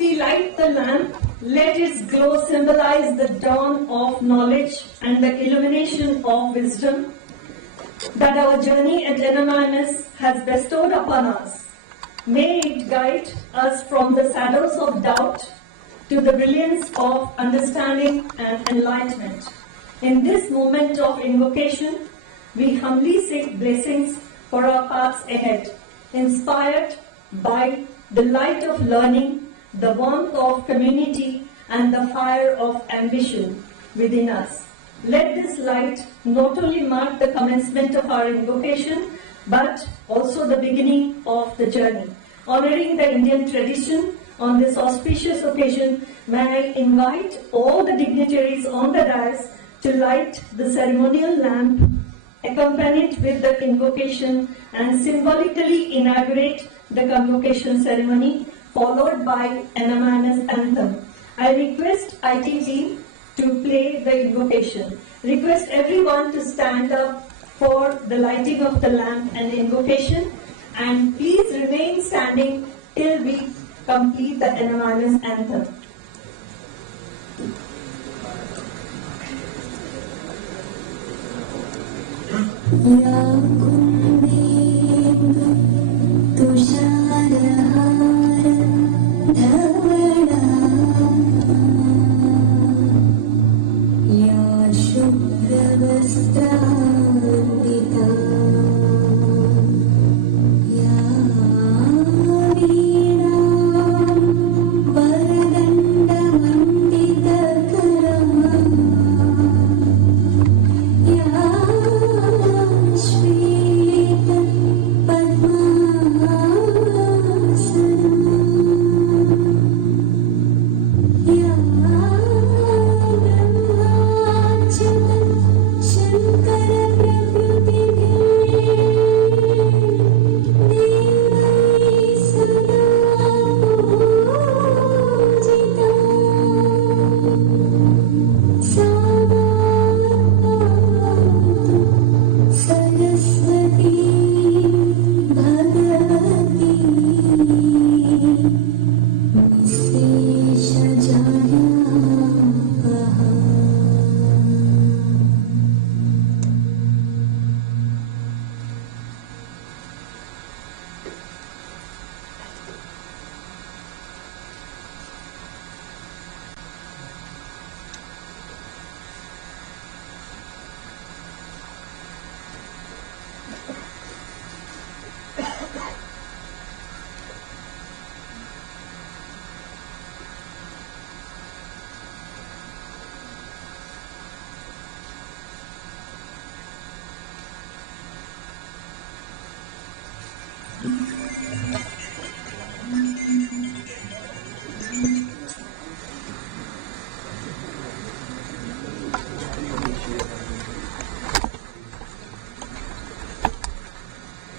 we light the lamp, let its glow symbolize the dawn of knowledge and the illumination of wisdom that our journey at NMIMS has bestowed upon us. May it guide us from the shadows of doubt to the brilliance of understanding and enlightenment. In this moment of invocation, we humbly seek blessings for our paths ahead, inspired by the light of learning, the warmth of community, and the fire of ambition within us. Let this light not only mark the commencement of our invocation, but also the beginning of the journey. Honoring the Indian tradition, on this auspicious occasion, may I invite all the dignitaries on the dais to light the ceremonial lamp, accompanied with the invocation, and symbolically inaugurate the convocation ceremony, followed by NMIMS anthem. I request IT team to play the invocation. Request everyone to stand up for the lighting of the lamp and invocation, and please remain standing till we complete the NMIMS anthem.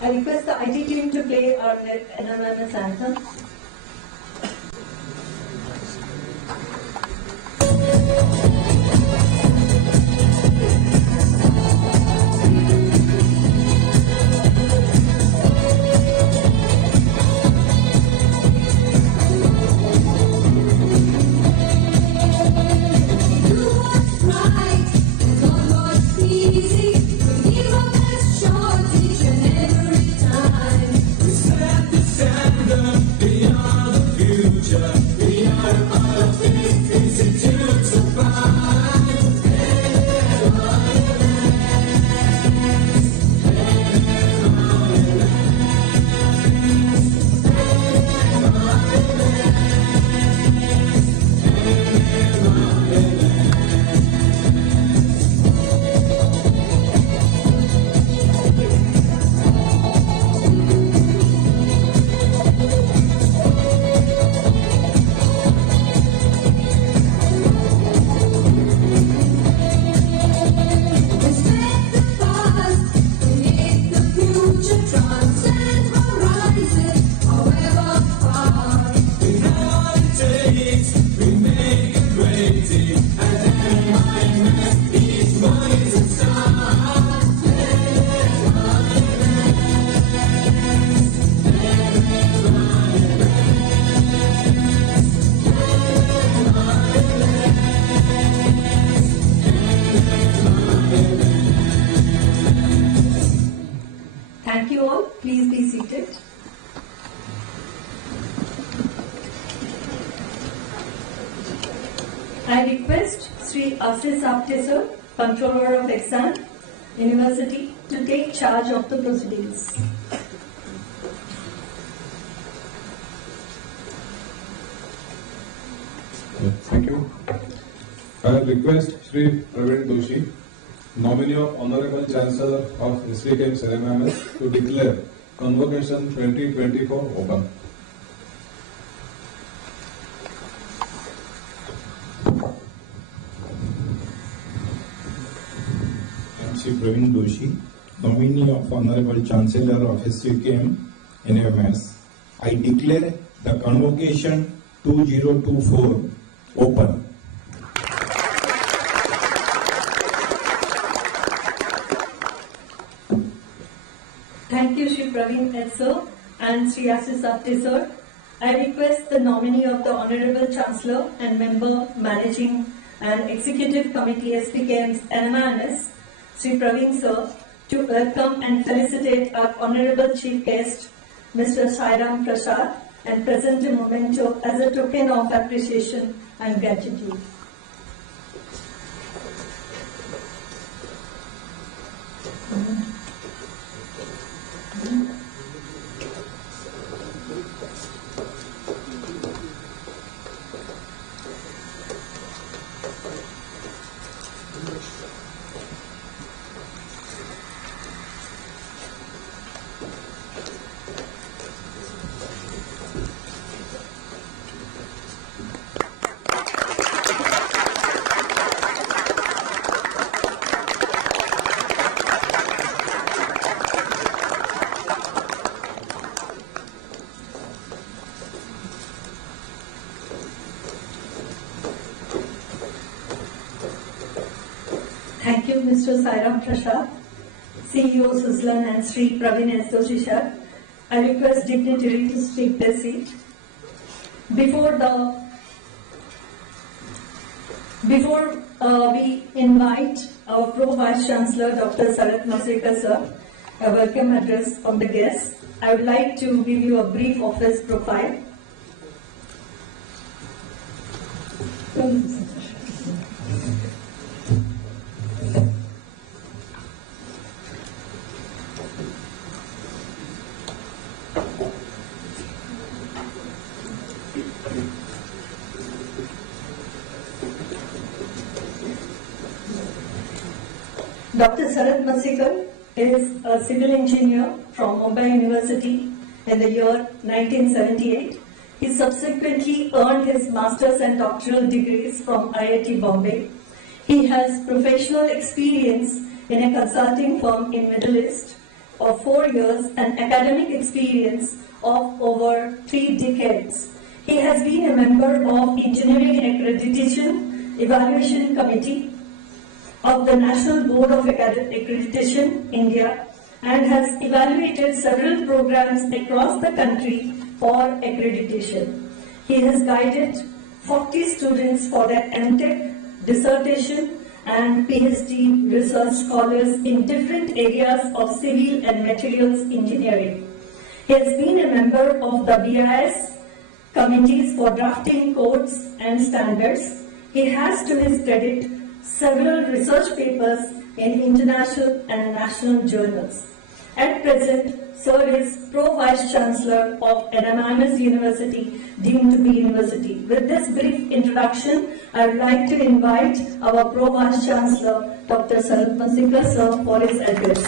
I request the IT team to play our NMIMS anthem. I request Sri Ashish Apte sir, Controller of Exam, University, to take charge of the proceedings. Thank you. I request Sri Praveen Doshi, nominee of Honorable Chancellor of HYDERABAD Ceremonies, to declare Convocation 2024 open. I am Sri Praveen Doshi, nominee of Honorable Chancellor of HYDERABAD NMS. I declare the Convocation 2024 open. Thank you, Sri Praveen S. sir and Sri Ashish Apte sir. I request the nominee of the Honorable Chancellor and Member Managing and Executive Committee SPKM's NMS, Sri Praveen sir, to welcome and felicitate our Honorable Chief Guest, Mr. Sairam Prasad, and present a memento as a token of appreciation and gratitude. Thank you, Mr. Sairam Prasad, CEO Suzlan and Sri Praveen S. Doshi sir. I request dignitary to take their seat. Before we invite our Pro Vice Chancellor, Dr. Sarat Masrikar sir, a welcome address from the guests, I would like to give you a brief of his profile. Dr. Sarat Masrikar is a civil engineer from Mumbai University in the year 1978. He subsequently earned his master's and doctoral degrees from IIT Bombay. He has professional experience in a consulting firm in Middle East of 4 years and academic experience of over 3 decades. He has been a member of Engineering Accreditation Evaluation Committee of the National Board of Accreditation, India, and has evaluated several programs across the country for accreditation. He has guided 40 students for their MTech, dissertation, and PhD research scholars in different areas of civil and materials engineering. He has been a member of the BIS committees for drafting codes and standards. He has, to his credit, several research papers in international and national journals. At present, Sir is Pro Vice Chancellor of Anonymous University, deemed to be university. With this brief introduction, I would like to invite our Pro Vice Chancellor, Dr. Sarat Masrikar sir, for his address.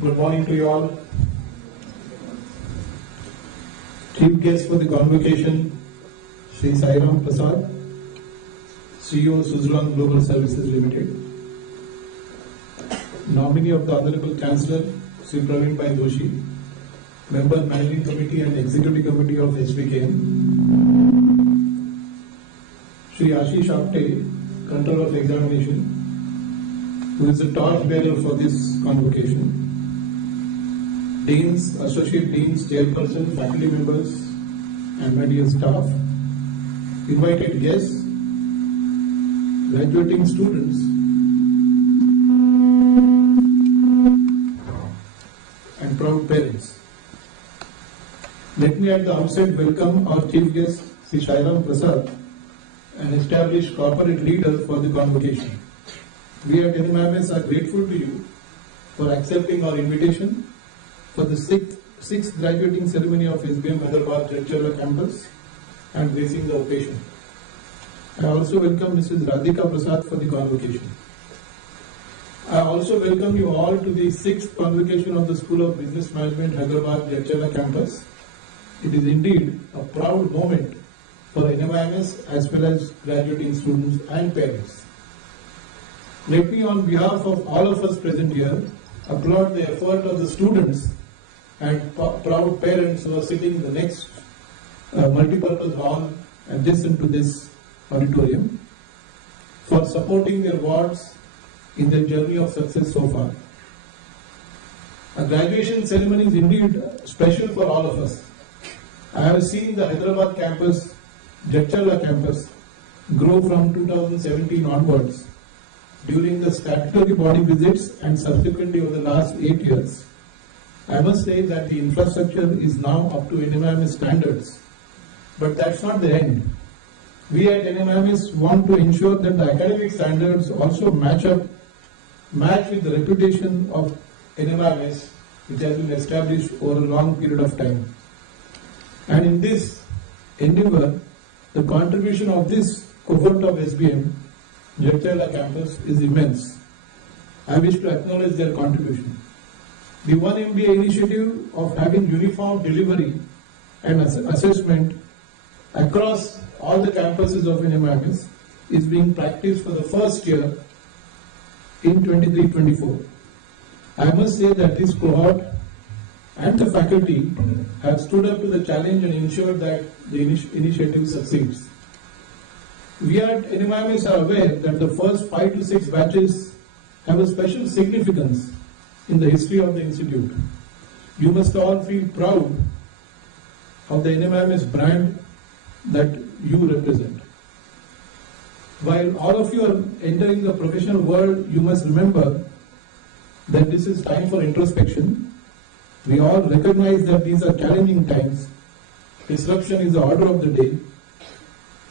Good morning to you all. Chief guest for the convocation, Sri Sairam Prasad, CEO Suzlon Global Services Limited. Nominee of the Honorable Chancellor, Sri Praveen Bhai Doshi, Member Managing Committee and Executive Committee of HBKM. Sri Ashish Apte, Controller of Examination, who is the torch bearer for this convocation. Deans, Associate Deans, Chairperson, faculty members, and my dear staff, invited guests, graduating students, and proud parents. Let me at the outset welcome our chief guest, Sri Shairam Prasad, an established corporate leader for the convocation. We at NMIMS are grateful to you for accepting our invitation for the sixth graduating ceremony of SBM Hyderabad Chancellor campus and gracing the occasion. I also welcome Mrs. Radhika Prasad for the convocation. I also welcome you all to the 6th convocation of the School of Business Management Hyderabad Chancellor campus. It is indeed a proud moment for NMIMS as well as graduating students and parents. Let me on behalf of all of us present here applaud the effort of the students and proud parents who are sitting in the next multipurpose hall adjacent to this auditorium for supporting their wards in their journey of success so far. A graduation ceremony is indeed special for all of us. I have seen the Hyderabad campus, Jadcherla campus, grow from 2017 onwards during the statutory body visits and subsequently over the last 8 years. I must say that the infrastructure is now up to NMIMS standards, but that's not the end. We at NMIMS want to ensure that the academic standards also match with the reputation of NMIMS, which has been established over a long period of time. And in this endeavor, the contribution of this cohort of SBM, Jadcherla campus, is immense. I wish to acknowledge their contribution. The One MBA initiative of having uniform delivery and assessment across all the campuses of NMIMS is being practiced for the first year in 23-24. I must say that this cohort and the faculty have stood up to the challenge and ensured that the initiative succeeds. We at NMIMS are aware that the first 5 to 6 batches have a special significance in the history of the institute. You must all feel proud of the NMIMS brand that you represent. While all of you are entering the professional world, you must remember that this is time for introspection. We all recognize that these are challenging times. Disruption is the order of the day.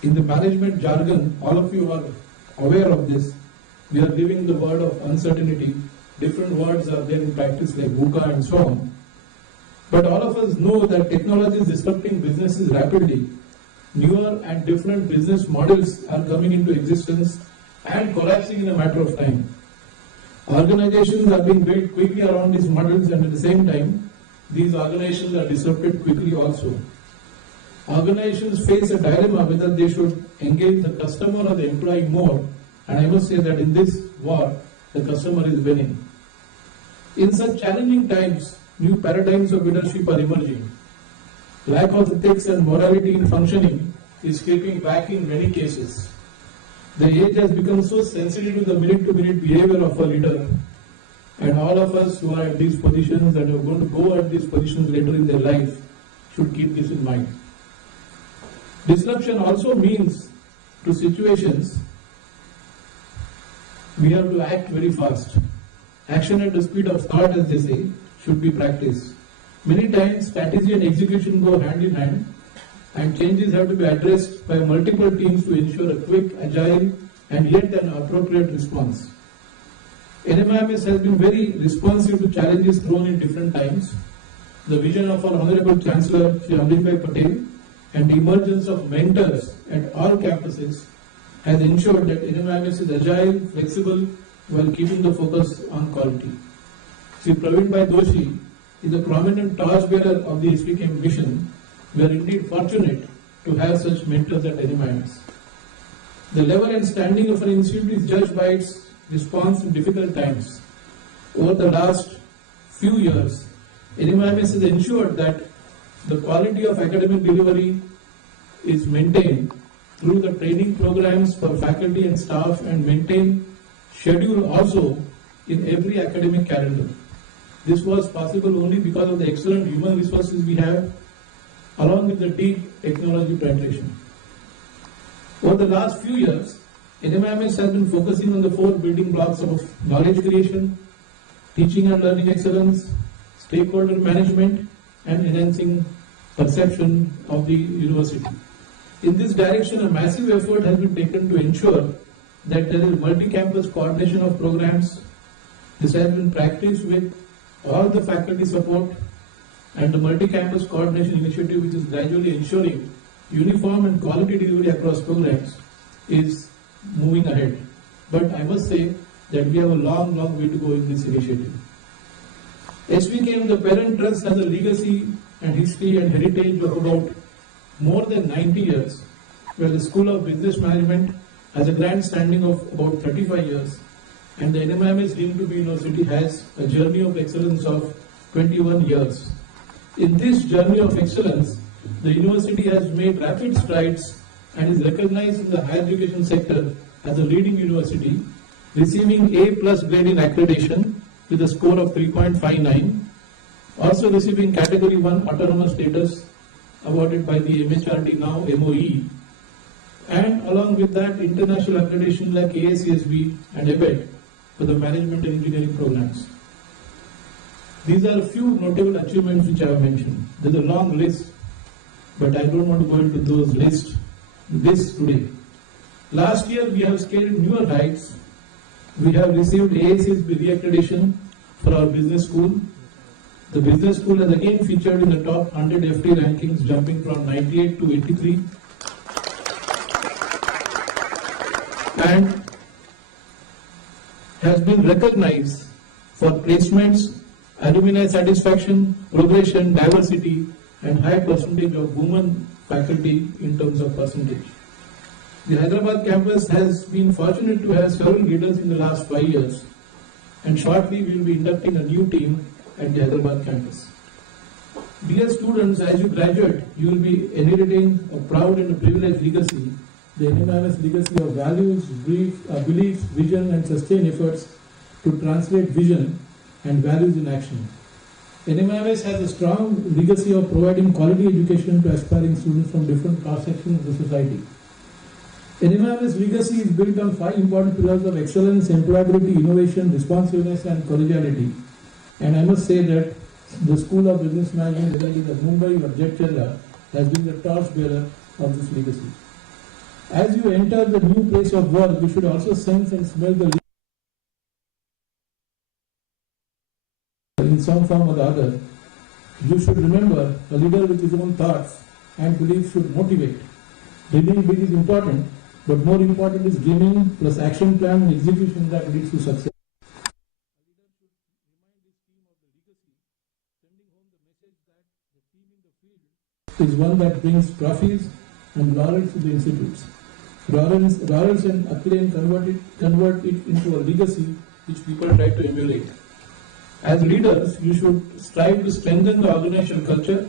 In the management jargon, all of you are aware of this. We are living the world of uncertainty. Different words are there in practice like VUCA and so on. But all of us know that technology is disrupting businesses rapidly. Newer and different business models are coming into existence and collapsing in a matter of time. Organizations are being built quickly around these models, and at the same time, these organizations are disrupted quickly also. Organizations face a dilemma whether they should engage the customer or the employee more, and I must say that in this war, the customer is winning. In such challenging times, new paradigms of leadership are emerging. Lack of ethics and morality in functioning is creeping back in many cases. The age has become so sensitive to the minute-to-minute behavior of a leader, and all of us who are at these positions and are going to go at these positions later in their life should keep this in mind. Disruption also means to situations we have to act very fast. Action at the speed of thought, as they say, should be practiced. Many times strategy and execution go hand in hand, and changes have to be addressed by multiple teams to ensure a quick, agile and yet an appropriate response. NMIMS has been very responsive to challenges thrown in different times. The vision of our Honorable Chancellor, Shri Amritsbhai Patel, and the emergence of mentors at all campuses has ensured that NMIMS is agile, flexible, while keeping the focus on quality. Shri Praveenbhai Doshi is a prominent torchbearer of the SPKM mission. We are indeed fortunate to have such mentors at NMIMS. The level and standing of an institute is judged by its response in difficult times. Over the last few years, NMIMS has ensured that the quality of academic delivery is maintained through the training programs for faculty and staff, and maintain schedule also in every academic calendar. This was possible only because of the excellent human resources we have, along with the deep technology penetration. Over the last few years, NMIMS has been focusing on the 4 building blocks of knowledge creation, teaching and learning excellence, stakeholder management, and enhancing perception of the university. In this direction, a massive effort has been taken to ensure that there is multi-campus coordination of programs. This has been practiced with all the faculty support and the multi-campus coordination initiative, which is gradually ensuring uniform and quality delivery across programs, is moving ahead. But I must say that we have a long way to go in this initiative. HVKM, the parent trust, has a legacy and history and heritage of about more than 90 years, where the School of Business Management has a grand standing of about 35 years, and the NMIMS deemed to be university has a journey of excellence of 21 years. In this journey of excellence, the university has made rapid strides and is recognized in the higher education sector as a leading university, receiving A+ grade in accreditation with a score of 3.59, also receiving Category 1 autonomous status awarded by the MHRD, now MOE, and along with that international accreditation like AACSB and EBET for the management and engineering programs. These are a few notable achievements which I have mentioned. There's a long list, but I don't want to go into those lists today. Last year we have scaled newer heights. We have received AACSB reaccreditation for our business school. The business school has again featured in the top 100 FT rankings, jumping from 98 to 83. And has been recognized for placements, alumni satisfaction, progression, diversity, and high percentage of women faculty in terms of percentage. The Hyderabad campus has been fortunate to have several leaders in the last 5 years, and shortly we will be inducting a new team at the Hyderabad campus. Dear students, as you graduate, you will be inheriting a proud and a privileged legacy, the NMIMS legacy of values, beliefs, vision, and sustained efforts to translate vision and values in action. NMIMS has a strong legacy of providing quality education to aspiring students from different cross-sections of the society. NMIMS legacy is built on 5 important pillars of excellence, employability, innovation, responsiveness, and collegiality. And I must say that the School of Business Management, whether it is at Mumbai or Chennai, has been the torchbearer of this legacy. As you enter the new place of work, you should also sense and smell the in some form or the other. You should remember a leader with his own thoughts and beliefs should motivate. Dreaming big is important, but more important is dreaming plus action plan and execution that leads to success. Is one that brings trophies and laurels to the institutes. Laurels and acclaim convert it into a legacy which people try to emulate. As leaders, you should strive to strengthen the organizational culture.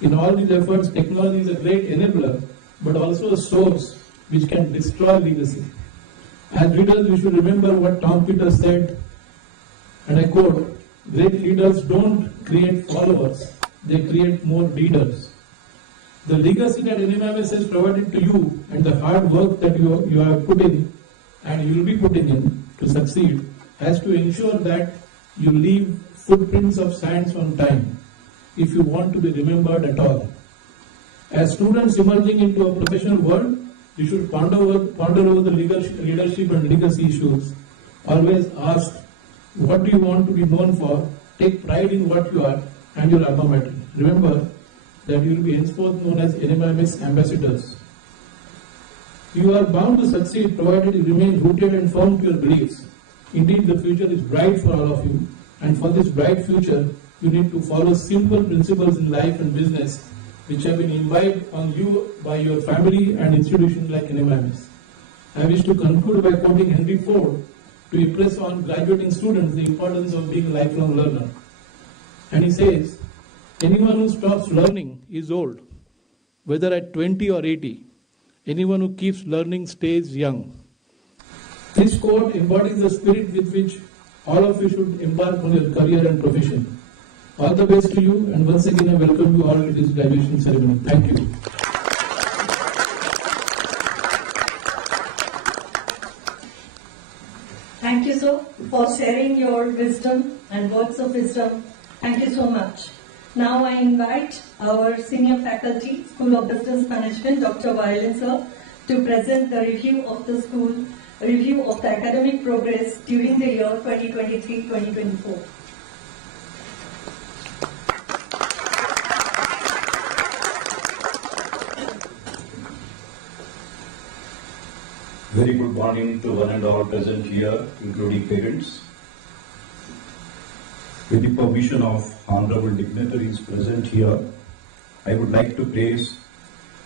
In all these efforts, technology is a great enabler, but also a source which can destroy legacy. As leaders, you should remember what Tom Peters said, and I quote, "Great leaders don't create followers, they create more leaders." The legacy that NMIMS has provided to you and the hard work that you have put in and you will be putting in to succeed has to ensure that you leave footprints of sands on time if you want to be remembered at all. As students emerging into a professional world, you should ponder over the leadership and legacy issues. Always ask, what do you want to be known for? Take pride in what you are and your alma mater. Remember that you will be henceforth known as NMIMS ambassadors. You are bound to succeed provided you remain rooted and firm to your beliefs. Indeed, the future is bright for all of you, and for this bright future, you need to follow simple principles in life and business which have been imbibed on you by your family and institutions like NMIMS. I wish to conclude by quoting Henry Ford to impress on graduating students the importance of being a lifelong learner. And he says, "Anyone who stops learning is old, whether at 20 or 80. Anyone who keeps learning stays young." This quote embodies the spirit with which all of you should embark on your career and profession. All the best to you, and once again I welcome you all to this graduation ceremony. Thank you. Thank you, sir, for sharing your wisdom and words of wisdom. Thank you so much. Now I invite our senior faculty, School of Business Management, Dr. Violen sir, to present the review of the school, review of the academic progress during the year 2023-2024. Very good morning to one and all present here, including parents. With the permission of honorable dignitaries present here, I would like to place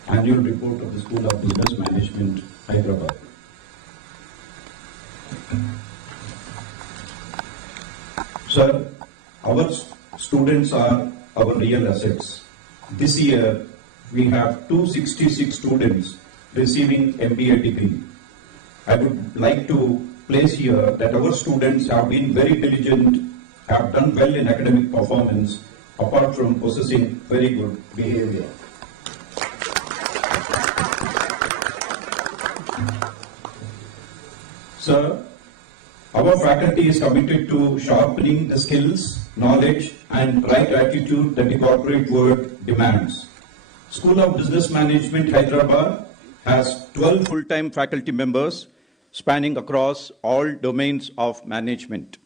annual report of the School of Business Management, Hyderabad. Sir, our students are our real assets. This year, we have 266 students receiving MBA degree. I would like to place here that our students have been very diligent, have done well in academic performance, apart from possessing very good behavior. Sir, our faculty is committed to sharpening the skills, knowledge and right attitude that the corporate world demands. School of Business Management, Hyderabad has 12 full-time faculty members spanning across all domains of management.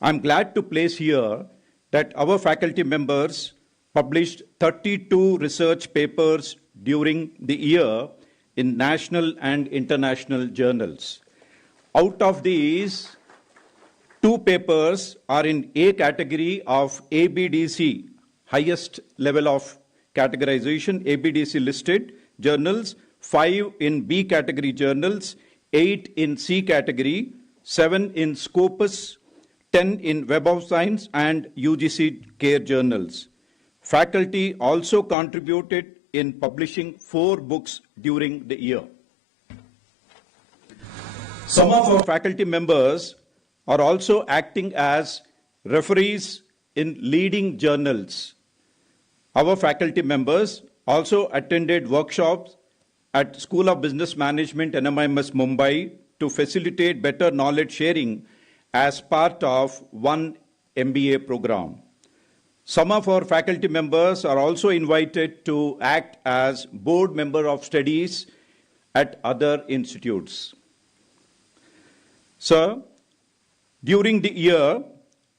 I'm glad to place here that our faculty members published 32 research papers during the year in national and international journals. Out of these, 2 papers are in A category of ABDC, highest level of categorization, ABDC listed journals, 5 in B category journals, 8 in C category, 7 in Scopus, 10 in Web of Science and UGC Care journals. Faculty also contributed in publishing 4 books during the year. Some of our faculty members are also acting as referees in leading journals. Our faculty members also attended workshops at School of Business Management, NMIMS Mumbai, to facilitate better knowledge sharing as part of one MBA program. Some of our faculty members are also invited to act as board member of studies at other institutes. Sir, during the year,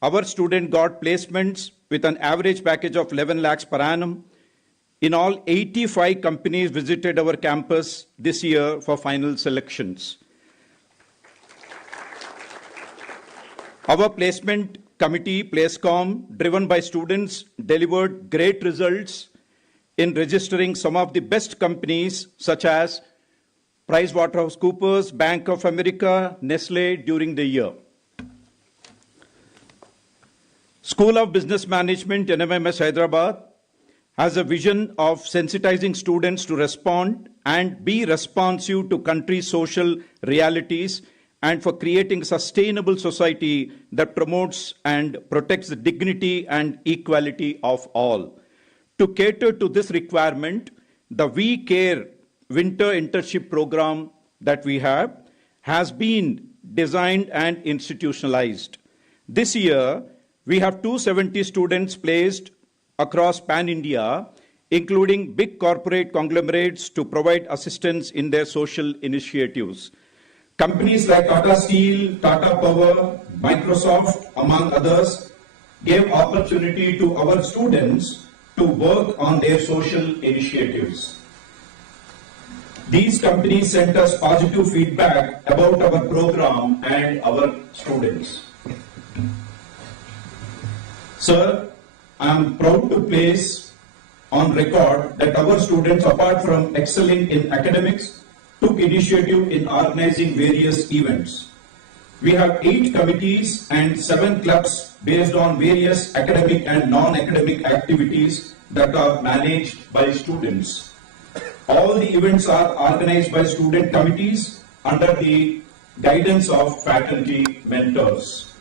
our student got placements with an average package of 11 lakhs per annum. In all, 85 companies visited our campus this year for final selections. Our placement committee, PlaceCom, driven by students, delivered great results in registering some of the best companies such as PricewaterhouseCoopers, Bank of America, Nestle during the year. School of Business Management, NMIMS Hyderabad, has a vision of sensitizing students to respond and be responsive to country's social realities and for creating a sustainable society that promotes and protects the dignity and equality of all. To cater to this requirement, the We Care winter internship program that we have has been designed and institutionalized. This year, we have 270 students placed across Pan-India, including big corporate conglomerates to provide assistance in their social initiatives. Companies like Tata Steel, Tata Power, Microsoft, among others, gave opportunity to our students to work on their social initiatives. These companies sent us positive feedback about our program and our students. Sir, I am proud to place on record that our students, apart from excelling in academics, took initiative in organizing various events. We have 8 committees and 7 clubs based on various academic and non-academic activities that are managed by students. All the events are organized by student committees under the guidance of faculty mentors.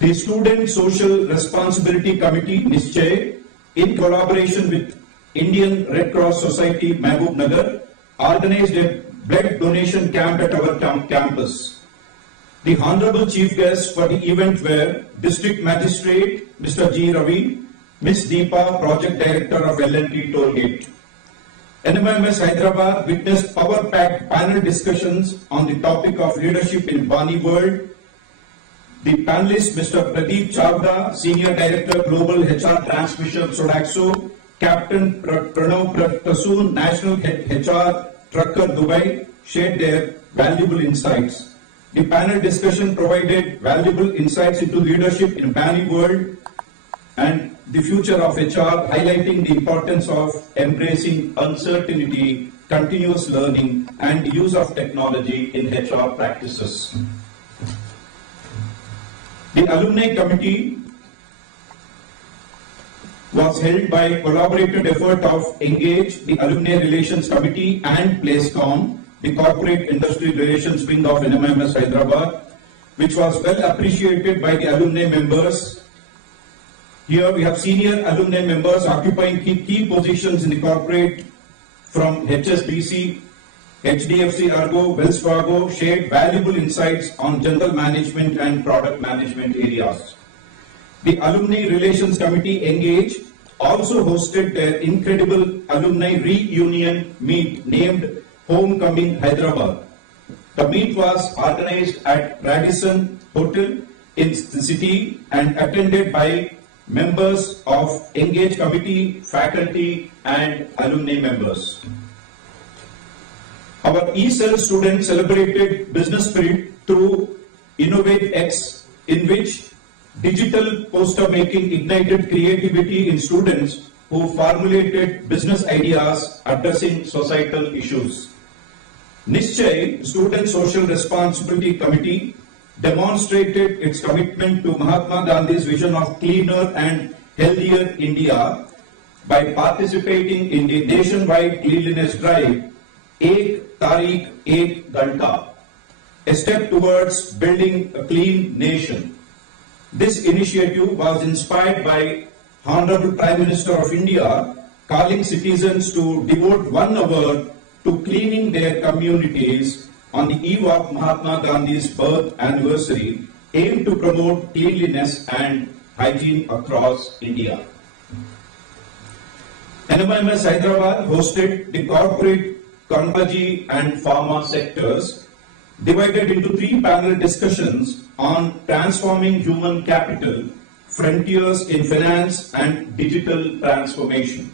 The Student Social Responsibility Committee, NISCHAY, in collaboration with Indian Red Cross Society, Mahbub Nagar, organized a blood donation camp at our campus. The Honorable Chief Guests for the event were District Magistrate Mr. G. Ravi, Ms. Deepa, Project Director of L&T Tollgate. NMMS Hyderabad witnessed power-packed panel discussions on the topic of leadership in Bani World. The panelist Mr. Pradeep Chavda, Senior Director Global HR Transmission Sodaxo, Captain Pranav Prasoon, National Head HR Trucker Dubai, shared their valuable insights. The panel discussion provided valuable insights into leadership in Bani World and the future of HR, highlighting the importance of embracing uncertainty, continuous learning, and use of technology in HR practices. The Alumni Committee was held by collaborative effort of Engage, the Alumni Relations Committee, and PlaceCom, the Corporate Industry Relations Wing of NMMS Hyderabad, which was well appreciated by the alumni members. Here we have senior alumni members occupying key positions in the corporate from HSBC, HDFC Argo, Wells Fargo, shared valuable insights on general management and product management areas. The Alumni Relations Committee Engage also hosted their incredible alumni reunion meet named Homecoming Hyderabad. The meet was organized at Radisson Hotel in the city and attended by members of Engage Committee, faculty and alumni members. Our ESL students celebrated business spirit through Innovate X, in which digital poster making ignited creativity in students who formulated business ideas addressing societal issues. Nischay, Student Social Responsibility Committee, demonstrated its commitment to Mahatma Gandhi's vision of cleaner and healthier India by participating in the nationwide cleanliness drive, Ek Tarik Ek Ganta, a step towards building a clean nation. This initiative was inspired by Honorable Prime Minister of India calling citizens to devote 1 hour to cleaning their communities on the eve of Mahatma Gandhi's birth anniversary, aimed to promote cleanliness and hygiene across India. NMMS Hyderabad hosted the corporate, Convocation and pharma sectors, divided into 3 panel discussions on transforming human capital, frontiers in finance and digital transformation.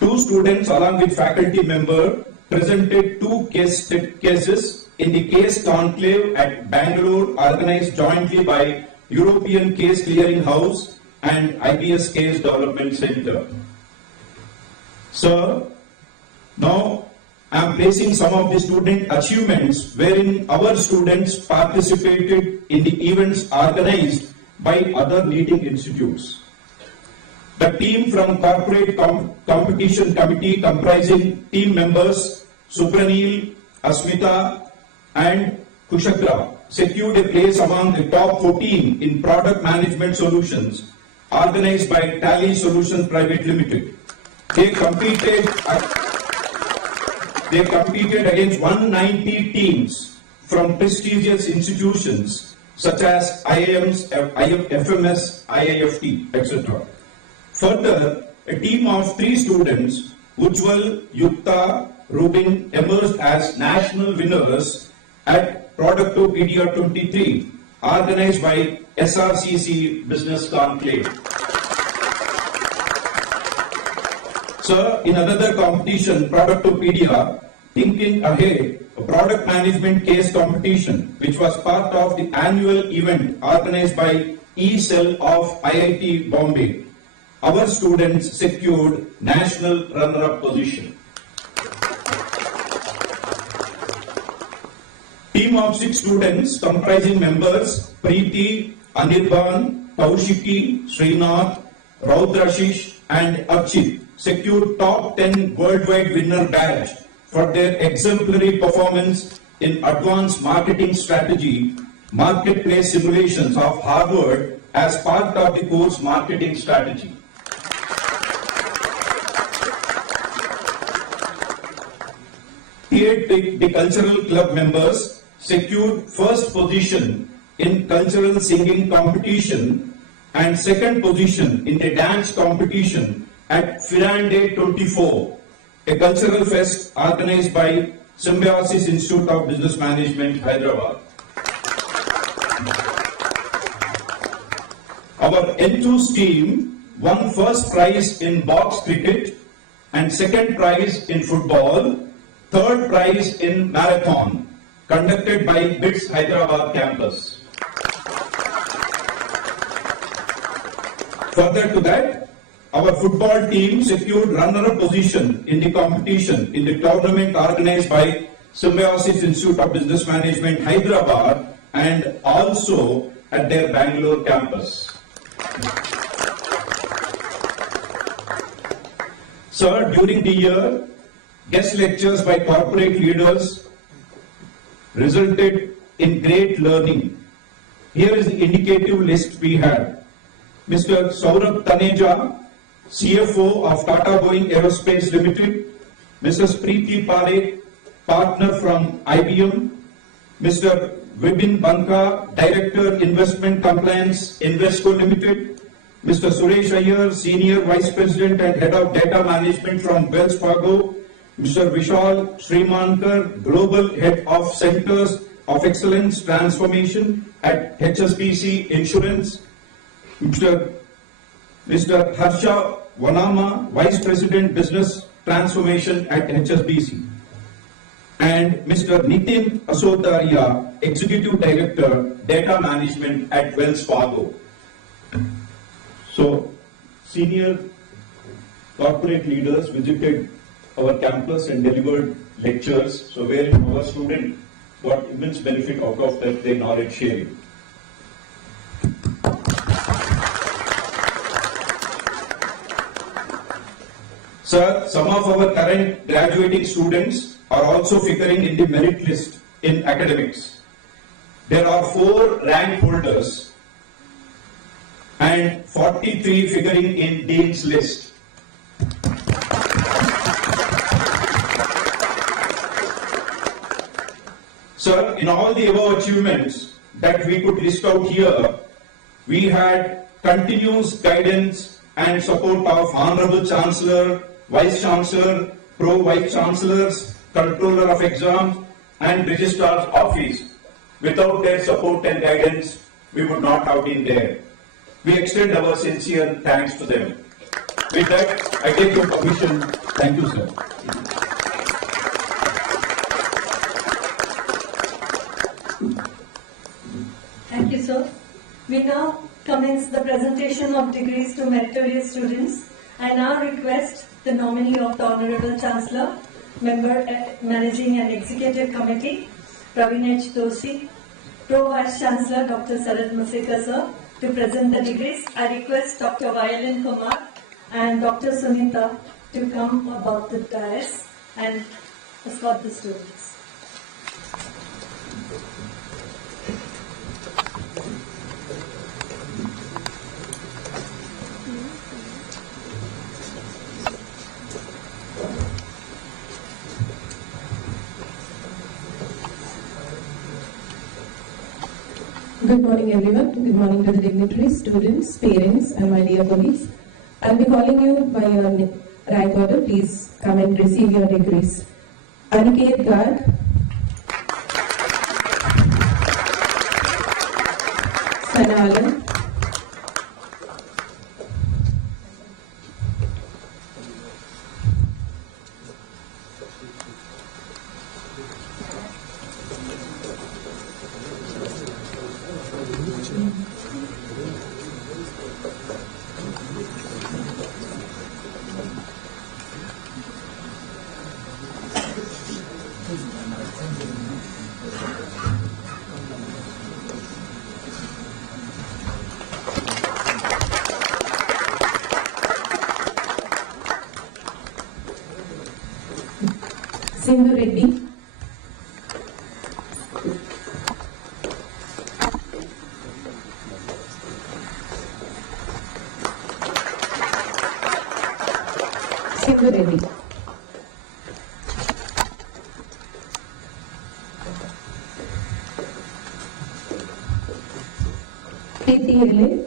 2 students along with faculty member presented 2 cases in the case conclave at Bangalore, organized jointly by European Case Clearing House and IBS Case Development Center. Sir, now I am placing some of the student achievements wherein our students participated in the events organized by other leading institutes. The team from Corporate Competition Committee, comprising team members Subranil, Asmita and Kushagra, secured a place among the top 14 in product management solutions organized by Tally Solutions Private Limited. They competed against 190 teams from prestigious institutions such as IIMs, FMS, IIFT, etc. Further, a team of 3 students, Ujjwal, Yukta, Rubin, emerged as national winners at Productopedia 23, organized by SRCC Business Conclave. Sir, in another competition, Productopedia, Thinking Ahead, a product management case competition, which was part of the annual event organized by E-Cell of IIT Bombay, our students secured national runner-up position. Team of 6 students comprising members Preeti, Anirban, Kaushiki, Srinath, Raudrashish and Archit secured top 10 worldwide winner badge for their exemplary performance in advanced marketing strategy, marketplace simulations of Harvard as part of the course marketing strategy. Here the cultural club members secured first position in cultural singing competition and second position in the dance competition at Firande 24, a cultural fest organized by Symbiosis Institute of Business Management, Hyderabad. Our enthused team won first prize in box cricket and second prize in football, third prize in marathon, conducted by BITS Hyderabad campus. Further to that, our football team secured runner-up position in the competition in the tournament organized by Symbiosis Institute of Business Management, Hyderabad, and also at their Bangalore campus. Sir, during the year, guest lectures by corporate leaders resulted in great learning. Here is the indicative list we had. Mr. Saurabh Taneja, CFO of Tata Boeing Aerospace Limited, Mrs. Preeti Parekh, partner from IBM, Mr. Vipin Banka, Director Investment Compliance, Invesco Limited, Mr. Suresh Iyer, Senior Vice President and Head of Data Management from Wells Fargo, Mr. Vishal Srimankar, Global Head of Centers of Excellence Transformation at HSBC Insurance, Mr. Harsha Vanama, Vice President Business Transformation at HSBC, and Mr. Nitin Asotaria, Executive Director, Data Management at Wells Fargo. So, senior corporate leaders visited our campus and delivered lectures, so wherein our students got immense benefit out of that, their knowledge sharing. Sir, some of our current graduating students are also figuring in the merit list in academics. There are 4 rank holders and 43 figuring in Dean's list. Sir, in all the above achievements that we could list out here, we had continuous guidance and support of Honorable Chancellor, Vice Chancellor, Pro-Vice Chancellors, Controller of Exams and Registrar's Office. Without their support and guidance, we would not have been there. We extend our sincere thanks to them. With that, I take your permission. Thank you, sir. Thank you, sir. We now commence the presentation of degrees to meritorious students. I now request the nominee of the Honorable Chancellor, Member at Managing and Executive Committee, Praveen H. Doshi, Pro-Vice Chancellor, Dr. Sarad Maseka, sir, to present the degrees. I request Dr. Violin Kumar and Dr. Sunita to come about the dais and escort the students. Good morning, everyone. Good morning to the dignitaries, students, parents, and my dear colleagues. I'll be calling you by your rank order. Please come and receive your degrees. Aniket Garg, Sanalan, Sindhu Reddy, Sindhu Reddy, Preeti Hele.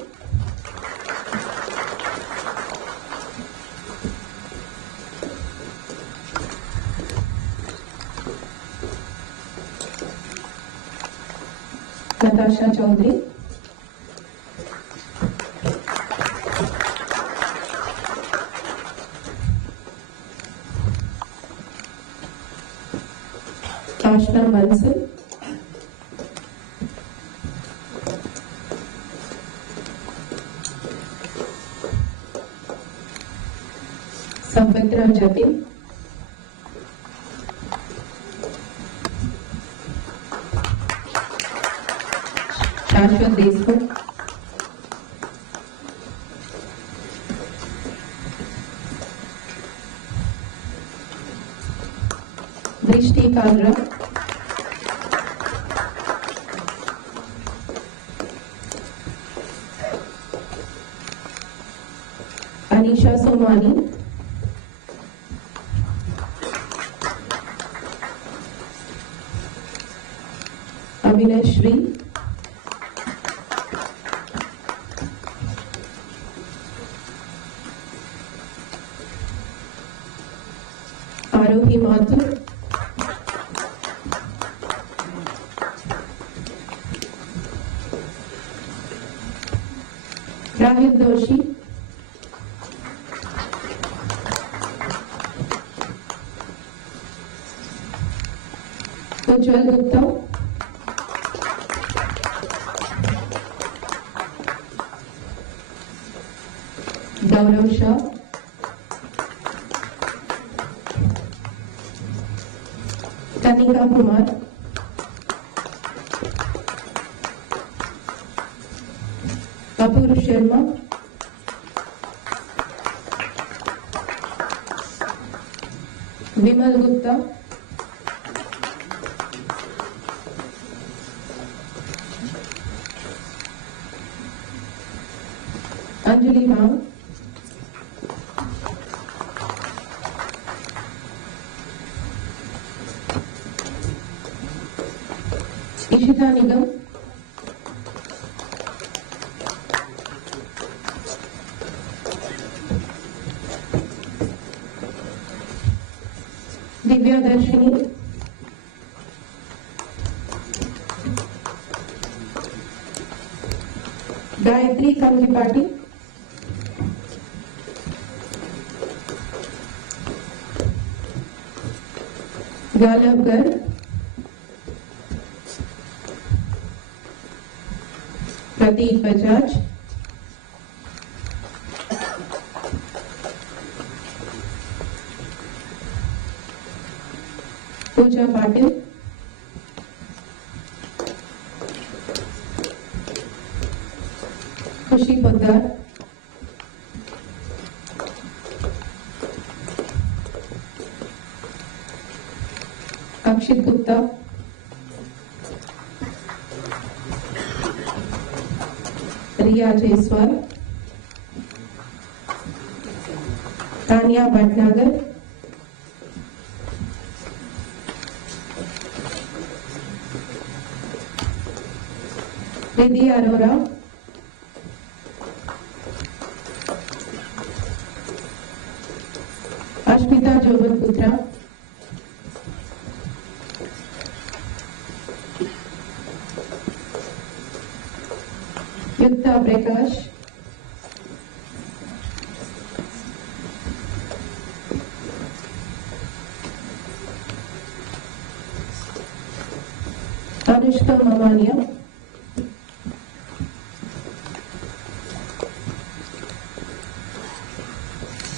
Natasha Chaudhary. Ashna Bansal. Sabhatra Jatin. Shashwat Deshmukh. Drishti Kalra. Anisha Somani. Avinashri. Arohi Mathur. Rahil Doshi. Ujjwal Gupta. Gaurav Shah. Kanika Kumar. Kapur Sharma. Vimal Gupta. Anjali Ram. Ishita Nigam. Divya Darshini. Gayatri Kamlipati. Galavgar. Pradeep Bajaj. Pooja Patil. Khushi Poddar. Akshit Gupta. Riya Jaiswal. Tanya Bhatnagar. Nidhi Arora. Ashmita Jobanputra. Yukta Prakash. Anushka Mamania.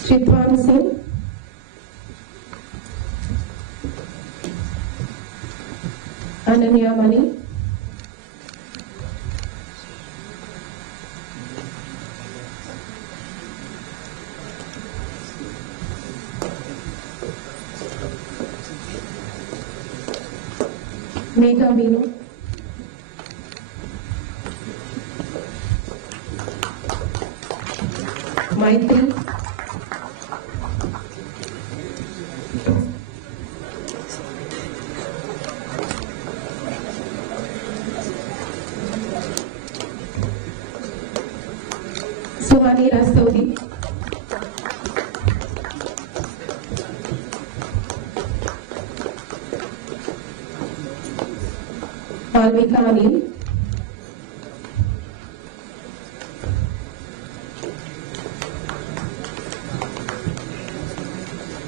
Chitwan Singh. Ananya Mani. Megha Binu. Maitri. Suhani Rastogi, Malvika Anil,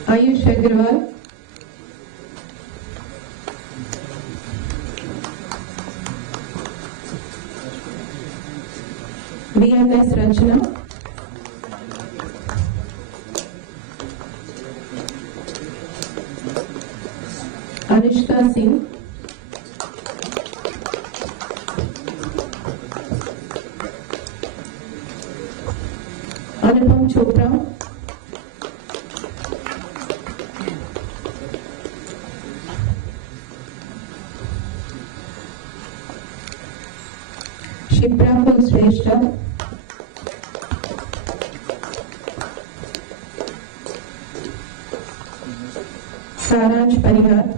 Ayush Agarwal, BNS रचना, अनुष्का सिंह, अनुपम चोपड़ा, शिप्रा कुलश्रेष्ठ, सारांश परिहार,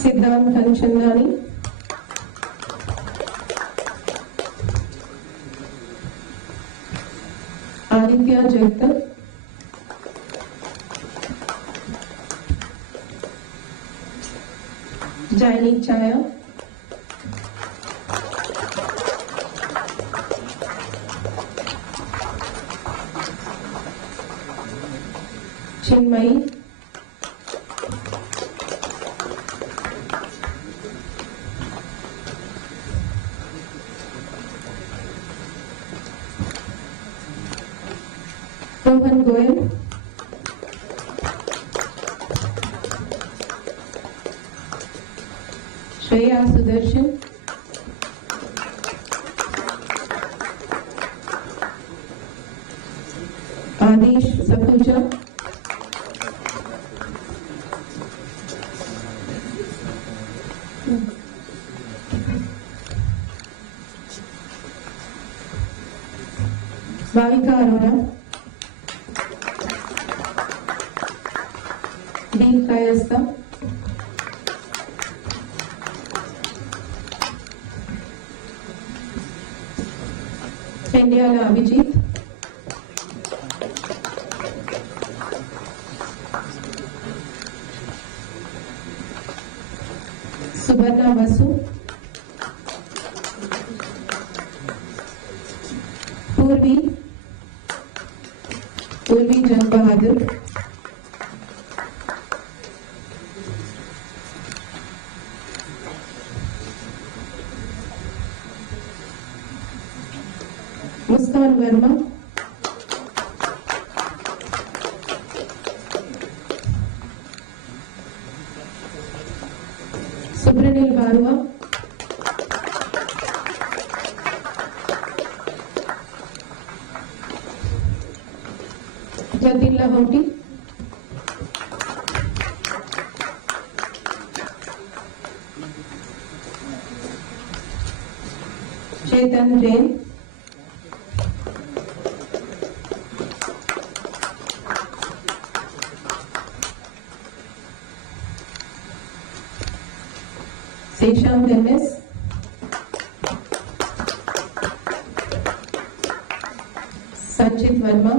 सिद्धांत कंचंदानी, आदित्य जगत, जैनिक छाया, चिन्मयी, रोहन गोयल, श्रेया सुदर्शन, आदेश सपूजा, भाविका अरोड़ा, दीप कायस्ता, पेंडियाला अभिजीत, सुवर्णा बसु, पूर्वी जंग बहादुर, मुस्कान वर्मा, सुब्रनील बारुआ, जतिन लाहौटी, चेतन Jain, शेशांत MS, संचित वर्मा,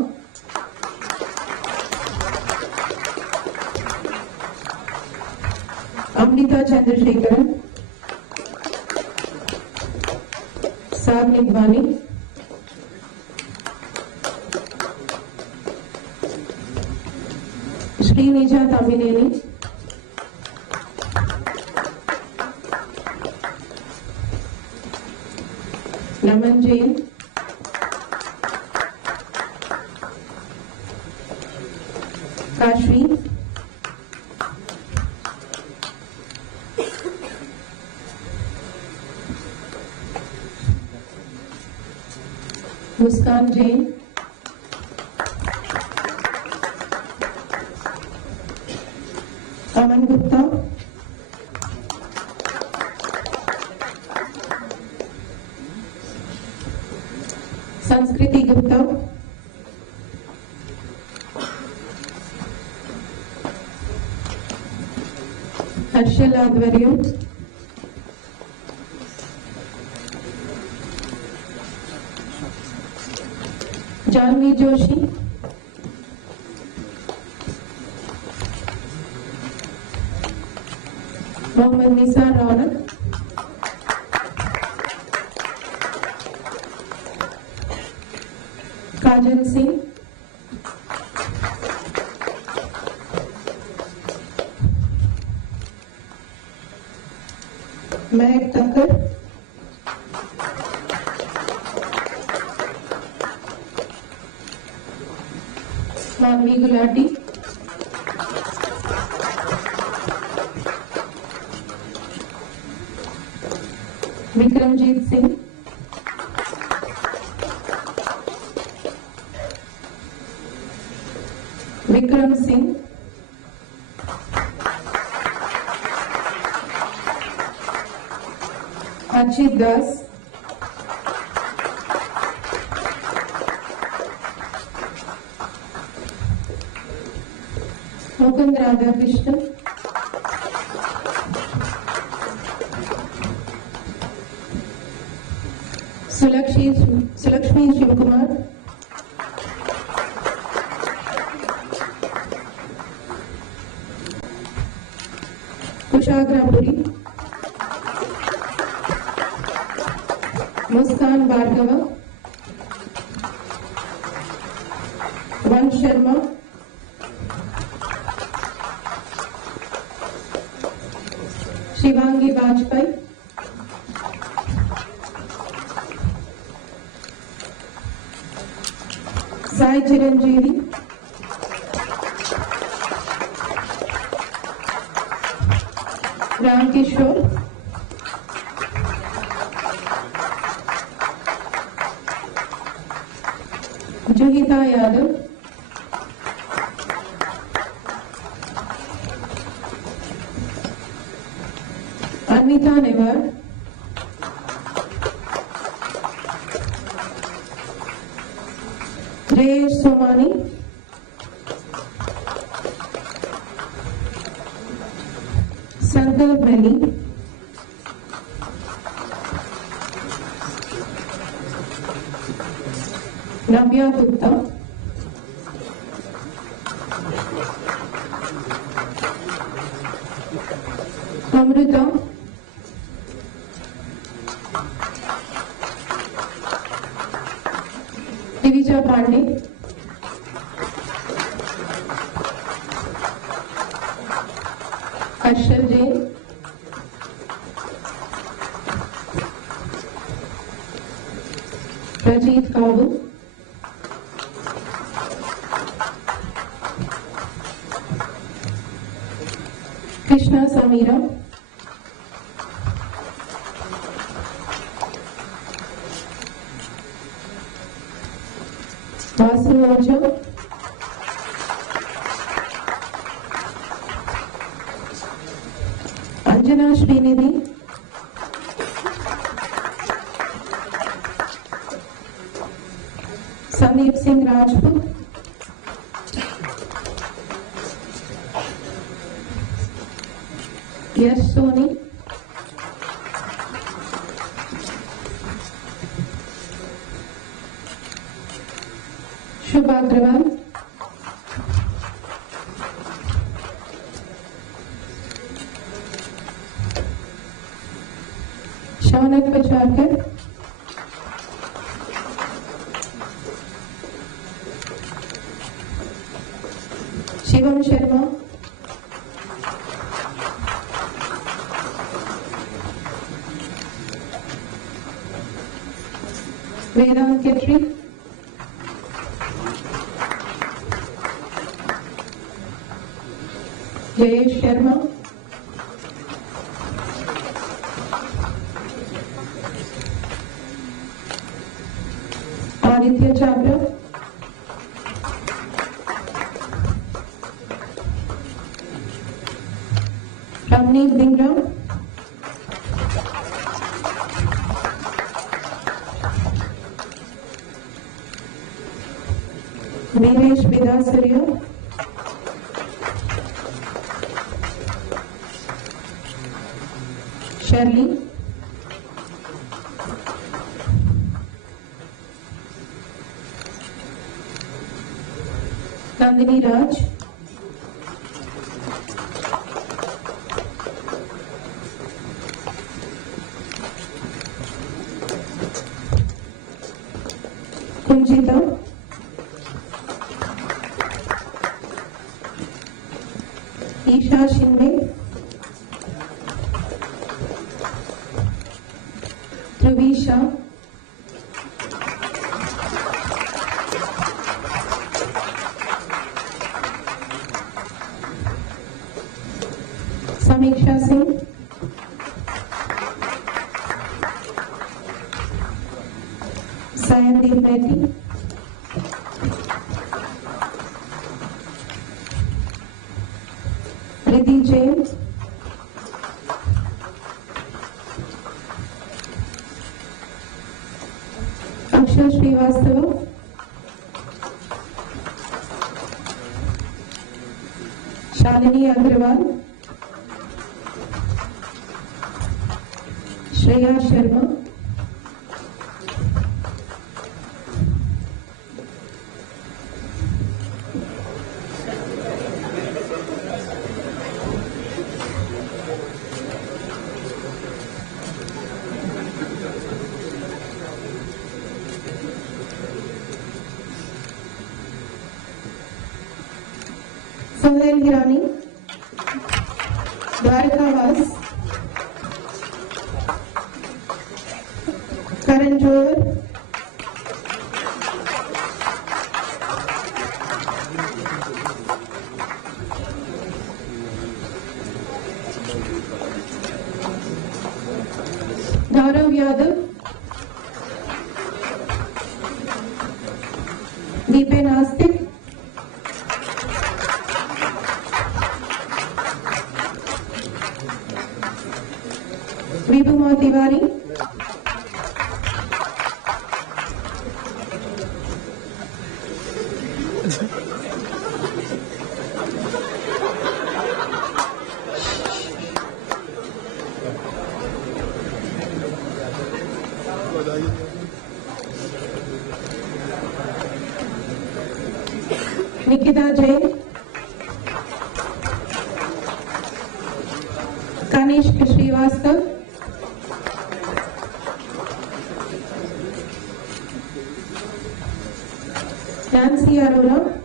अमृता चंद्रशेखरन, सावनिक वानी, श्रीनिजा तामिनेनी, नमन जैन, काशवी, मुस्कान जैन, अमन गुप्ता, संस्कृति Gupta, Harshal Advaryu, Janvi Joshi, Mohammad Nisa Raunak, Kajal Singh, Meg Thakkar, Manvi Gulati, Vikramjit Singh, Vikram Singh, Archit Das, Mukund Radhakrishnan, Sulakshmi Shivkumar, Kushagra Puri, Muskan Bhargava, Vansh Sharma, Shivangi Bajpai, Sai Chiranjeevi, Ram Kishore, Juhita Yadav, Anvita Newar, Jayesh Somani, Sankalp Beni, Navya Gupta, Amrita, Divija Pandey, Harshal Jain, Rajit Kabu, Krishna Samira, Vasu Oja, Anjana Srinidhi, Sandeep Singh Rajput, Yash Soni, Shubha Agrawal, Shaunak Pacharkar, Shivam Sharma, Vedant Ketri, Jayesh Sharma, Aditya Chabra, Ramneet Dhingra, Nilesh Vidasarya, Shirley, Nandini Raj, Kunjita, Isha Shinde, Dhruvisha, Samiksha Singh, Sayandeep Reddy, Riddhi James, Akshar Srivastava, Shalini Agrawal, Shreya Sharma, Sohail Hirani, Dwarka Vas, Karan Johar, Gaurav Yadav, Deepen Astik, Vibhu Tiwari, Nikita Jain, Kanishk Srivastav, Nancy Arora,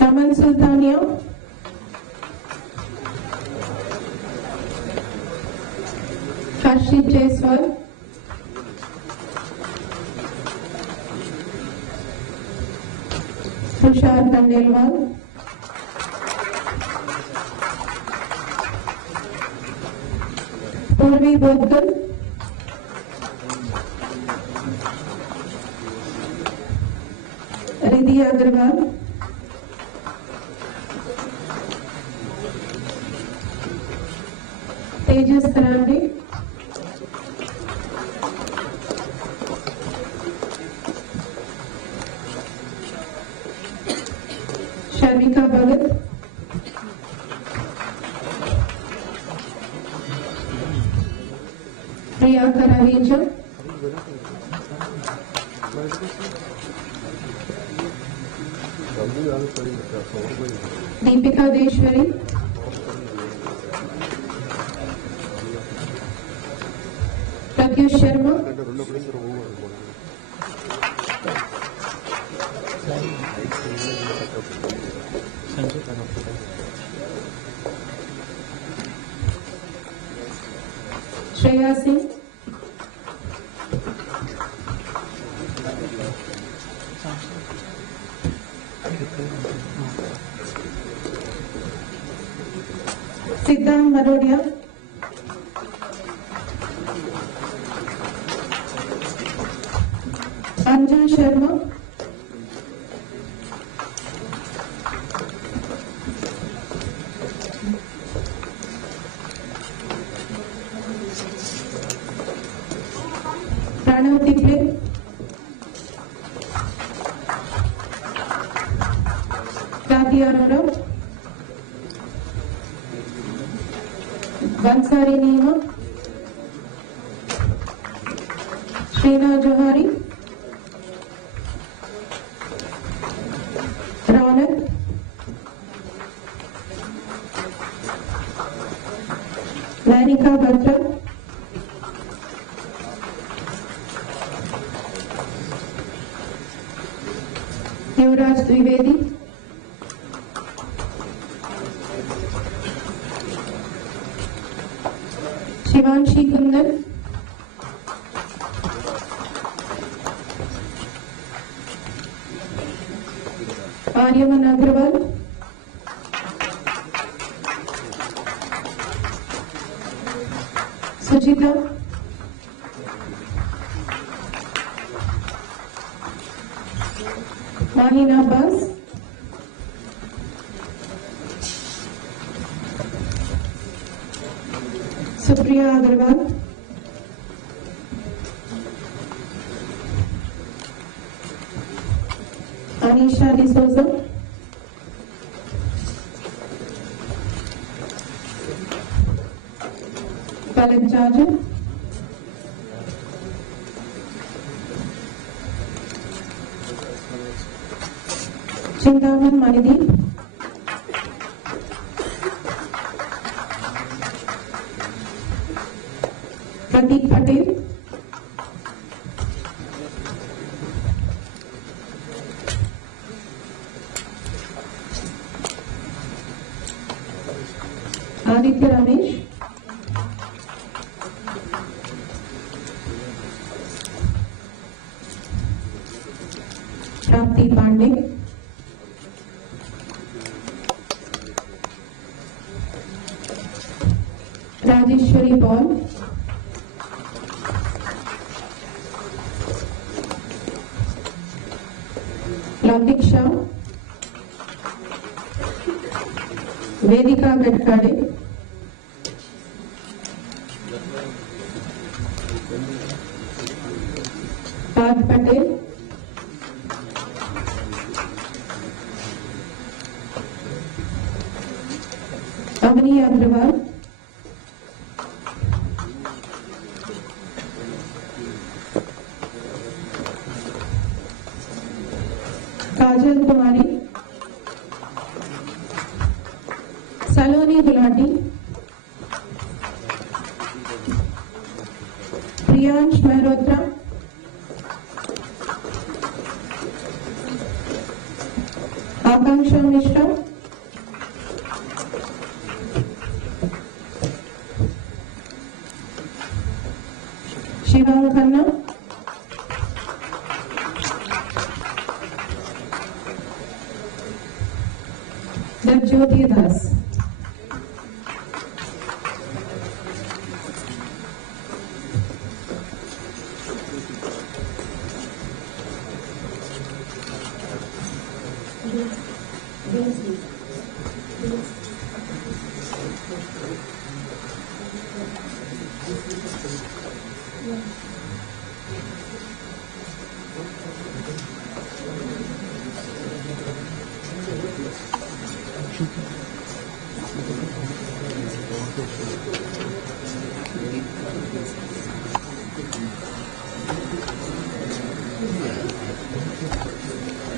Aman Sultania, Harshit Jaiswal, Tushar Kandelwal, Purvi Bodgal, Riddhi Agrawal, Tejas Tarande, Sharmika Bhagat, Priya Karaheja, Deepika Deshwari, Pratyush Sharma, Shreya Singh, Siddham Marodia, Anjan Sharma, Pranav Tiple, Radhi Arora, Bansari Nima, Srina Johari, Raunak, Lanika Batra, Yuvraj Dwivedi, Shivanshi Kundan, Aryaman Agrawal, Suchita, Mahin Abbas, Supriya Agarwal, Anisha D'Souza, Palak Jaja, Chintaman Manideep, Pratik Patel, Aditya Ramesh, Prapti Pandey, Rajeshwari Paul, Lautik Shah, Vedika Gadkade, Parth Patel, Avani Agrawal, Kajal Kumari, Saloni Gulati, Priyansh Mehrotra, Akanksha Mishra, Shivang Khanna, Jyoti Das,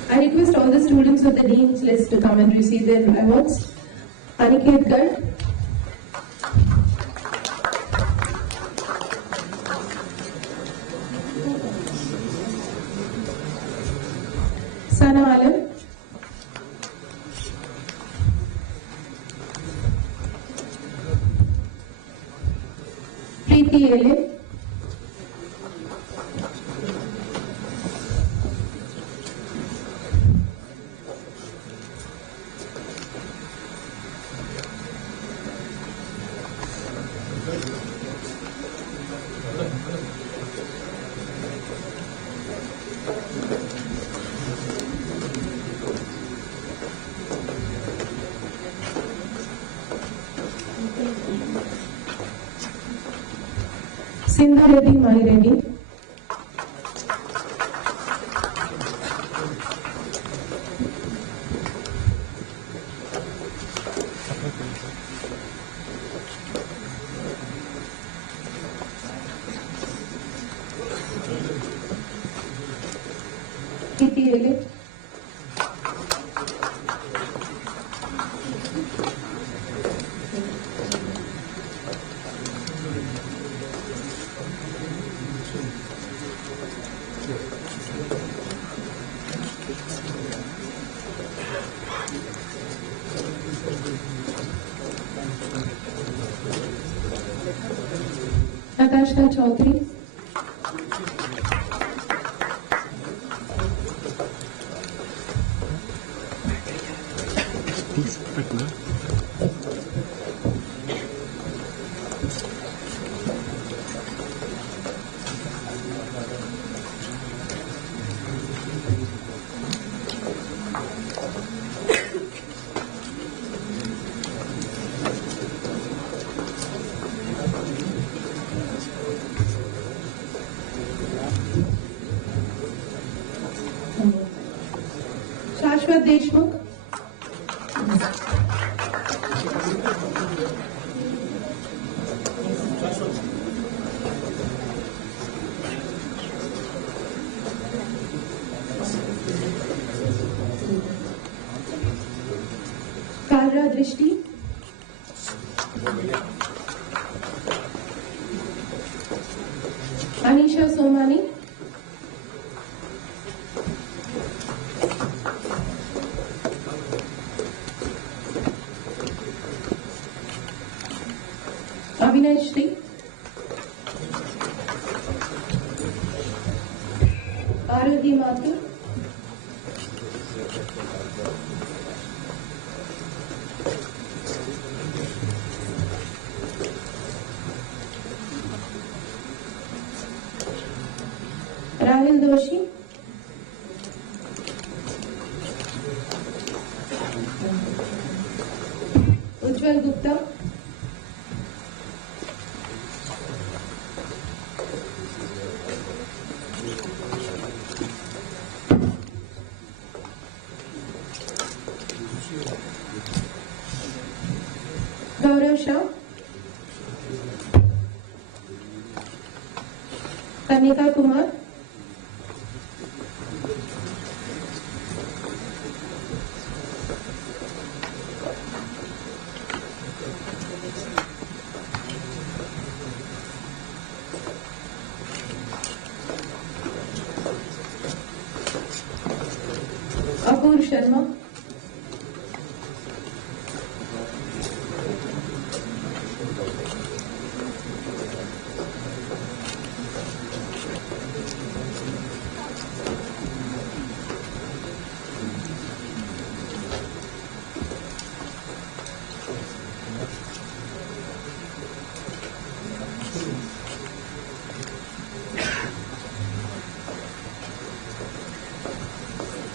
I request all the students of the Dean's List to come and receive their awards. Aniket Garg, Sana Alam, Preeti Ele, Sindhu Reddy Mai Reddy, PLA. Akashka Chaudhary. Shashwat Deshmukh. Kalra Drishti. Anisha Somani. Abhinay Shri. Aruhi Mathur. Rahil Doshi. Ujjwal Gupta. Gaurav Shah. Kanika Kumar. Apur Sharma.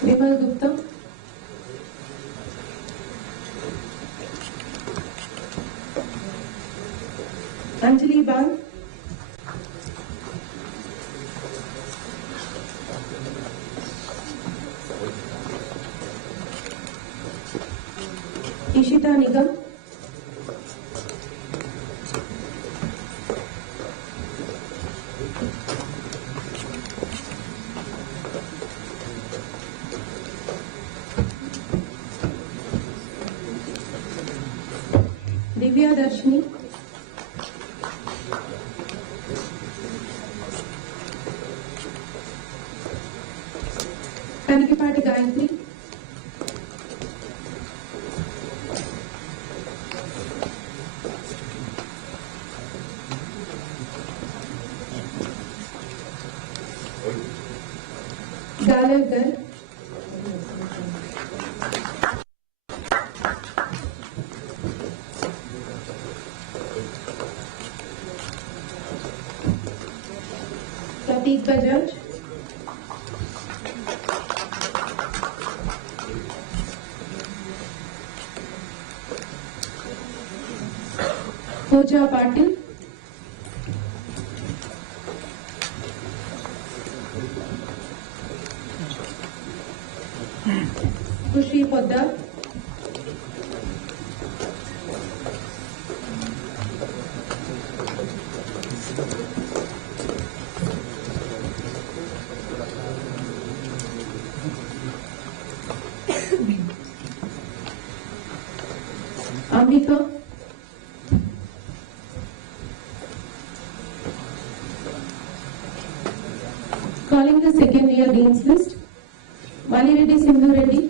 Vimal Gupta. Anjali Ban. Ishita Nigam. Divya Darshini. Kanikipati Gayatri. Galer Gar. Prateek Bajaj. Pooja Patil. Khushi Poddar. Ambika, calling the second year Dean's list, Malireddy Sindhu Reddy,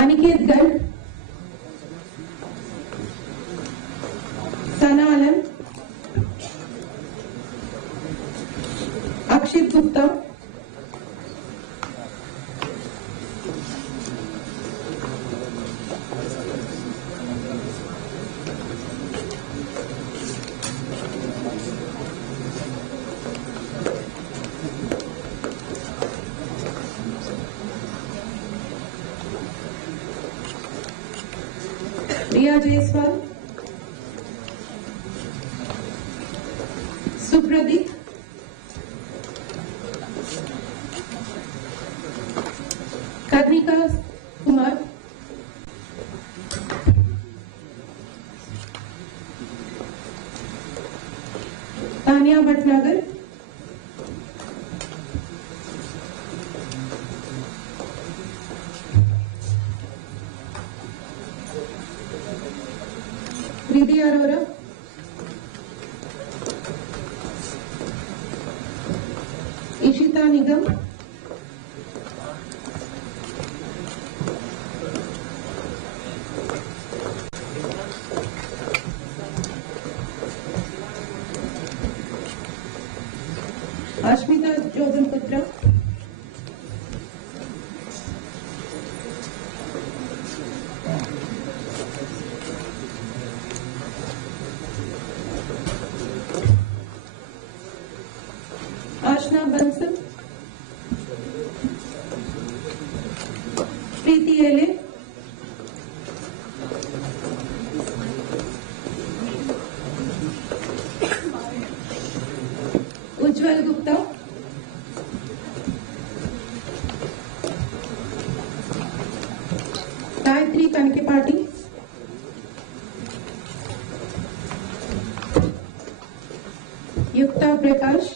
Aniket Garg, Sana Alam, Akshit Gupta, Riya Jaiswal, Supradeep, Karnika Kumar, Tanya Bhatnagar, Riddhi Arora, Ishita Nigam, Ashmita Jodanputra, Ashna Bansal, Preeti Ele, Ujjwal Gupta, Gayatri Kankepati, Yukta Prakash,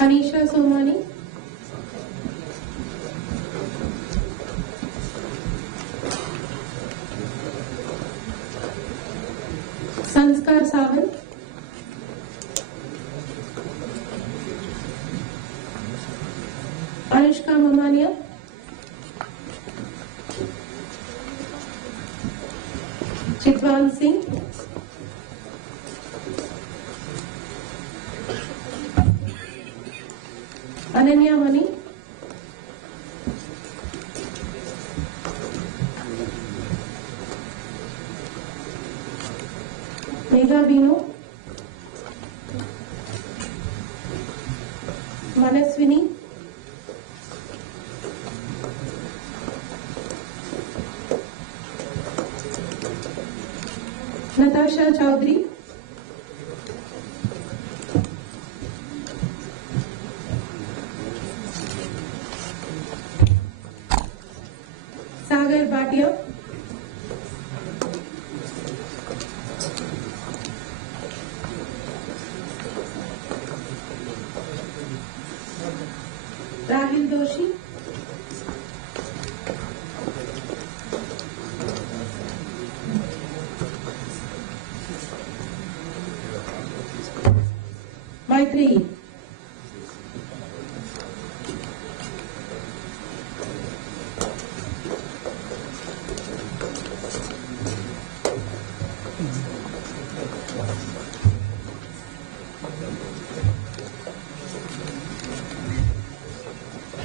Anisha Somani, Sanskar Sawant, Anushka Mamania, Chitwan Singh, Ananya Mani, Megha Bino, Manaswini, Natasha Chowdhury, Sagar Bhatia, Rahul Doshi, Maitreyi,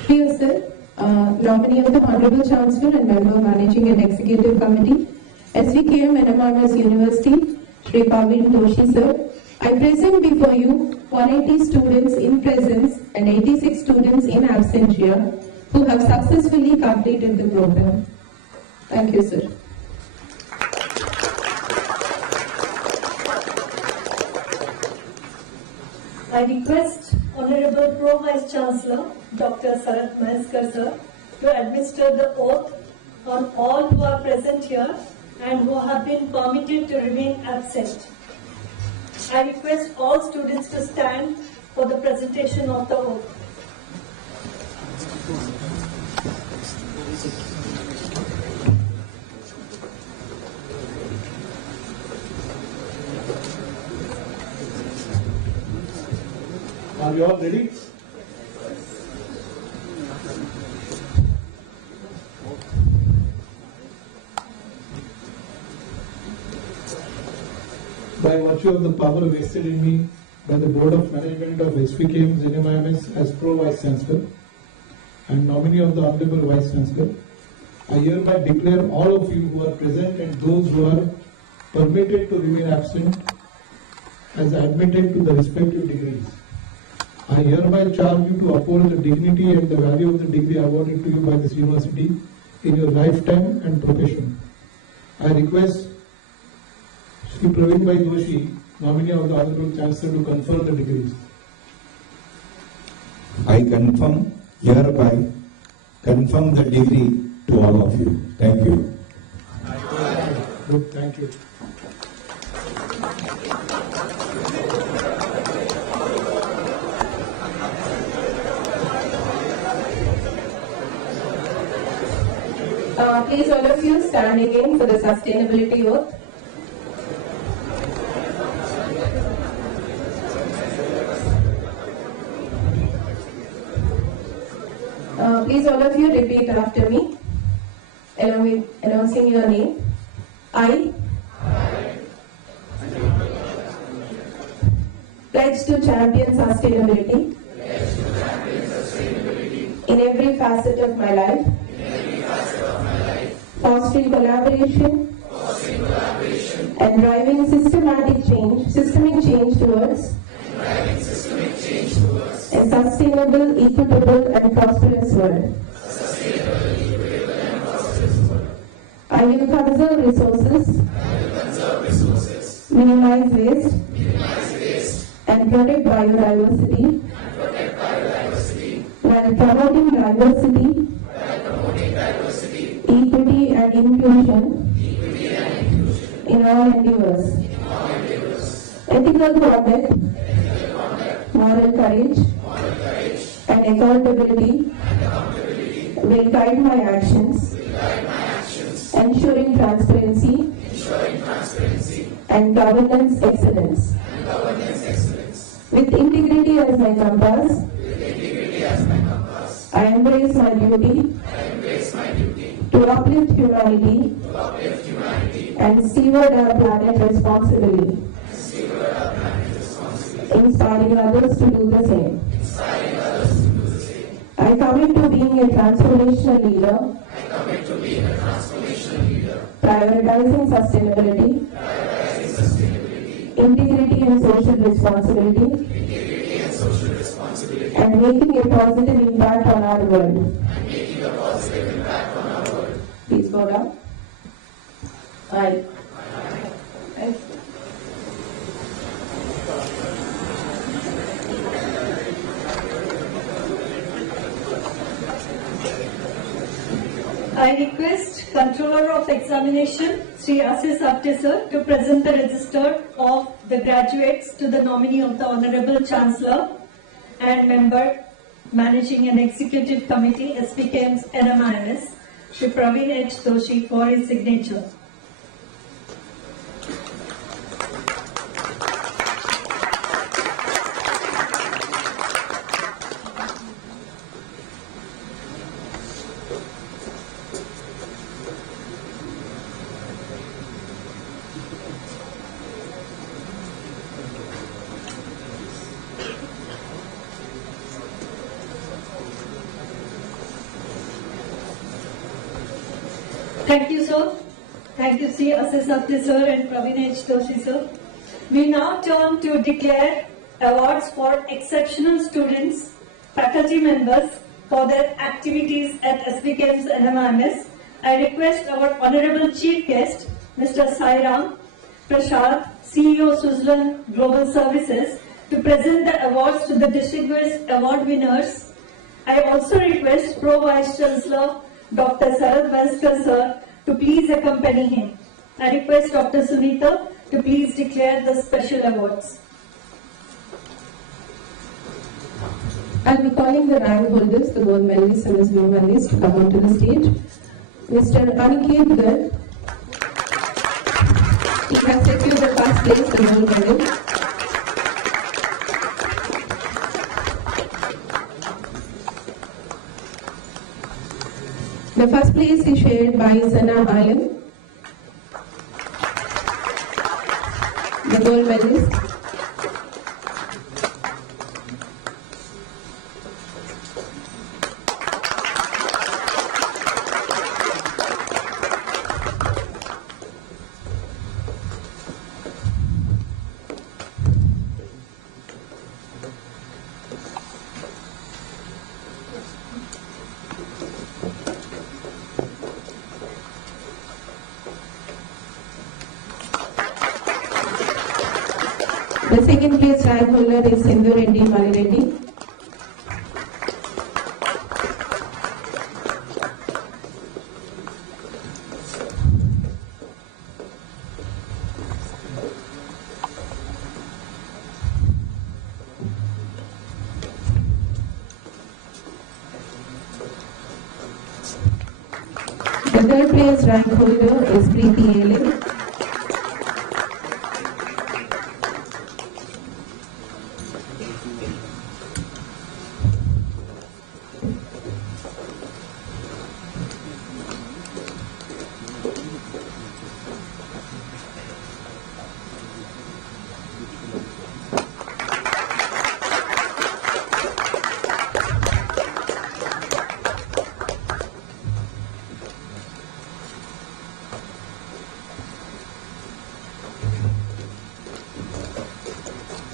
Dear Sir, nominee of the Honorable Chancellor and member of Managing and Executive Committee, SVKM NMRS University, Shri Praveen Doshi sir. I present before you 180 students in presence and 86 students in absentia who have successfully completed the program. Thank you, sir. I request Honorable Pro Vice Chancellor Dr. Sarath Maheskar sir to administer the oath on all who are present here and who have been permitted to remain absent. I request all students to stand for the presentation of the oath. Are you all ready? By virtue of the power vested in me by the Board of Management of HPKM NMIMS as Pro Vice Chancellor and nominee of the Honorable Vice Chancellor, I hereby declare all of you who are present and those who are permitted to remain absent as admitted to the respective degrees. I hereby charge you to uphold the dignity and the value of the degree awarded to you by this university in your lifetime and profession. I request Shri Praveen Doshi, nominee of the Honorable Chancellor, to confer the degrees. I hereby confirm the degree to all of you. Thank you. Good, thank you. Please all of you stand again for the sustainability oath. Please all of you repeat after me, along with announcing your name. I pledge to champion sustainability in every facet of my life, fostering collaboration and driving systemic change towards a sustainable, equitable and prosperous world. I will conserve resources, minimize waste, and protect biodiversity while promoting diversity, equity and inclusion in all endeavors. Ethical conduct, moral courage, and accountability will guide my actions, ensuring transparency and governance excellence. With integrity as my compass, I embrace my duty to uplift humanity and steward our planet responsibly, inspiring others to do the same. I commit to being a transformational leader, prioritizing sustainability, integrity and social responsibility, and making a positive impact on our world. Please go down. Aye. Thank you. I request Controller of Examination, Sri Asis Apte sir, to present the register of the graduates to the nominee of the Honorable Chancellor and member managing an executive committee, SPKM's NMIMS, Shri Praveen H. Doshi, for his signature. Thank you, sir. Thank you, Sri Asis Apte sir and Praveen H. Doshi sir. We now turn to declare awards for exceptional students, faculty members for their activities at SBKM's NMIMS. I request our Honorable Chief Guest, Mr. Sairam Prasad, CEO Suzlon Global Services, to present the awards to the distinguished award winners. I also request Pro Vice Chancellor Dr. Sarad Vaskar sir to please accompany him. I request Dr. Sunita to please declare the special awards. I'll be calling the rank holders, the gold medalists and the silver medalists to come onto the stage. Mr. Aniket Garg, he has secured the first place, the gold medal. The first place is shared by Sana Alam, the gold medalist. The second place rank holder is Sindhu Reddy Malireddy. The third place rank holder is Preeti Ele.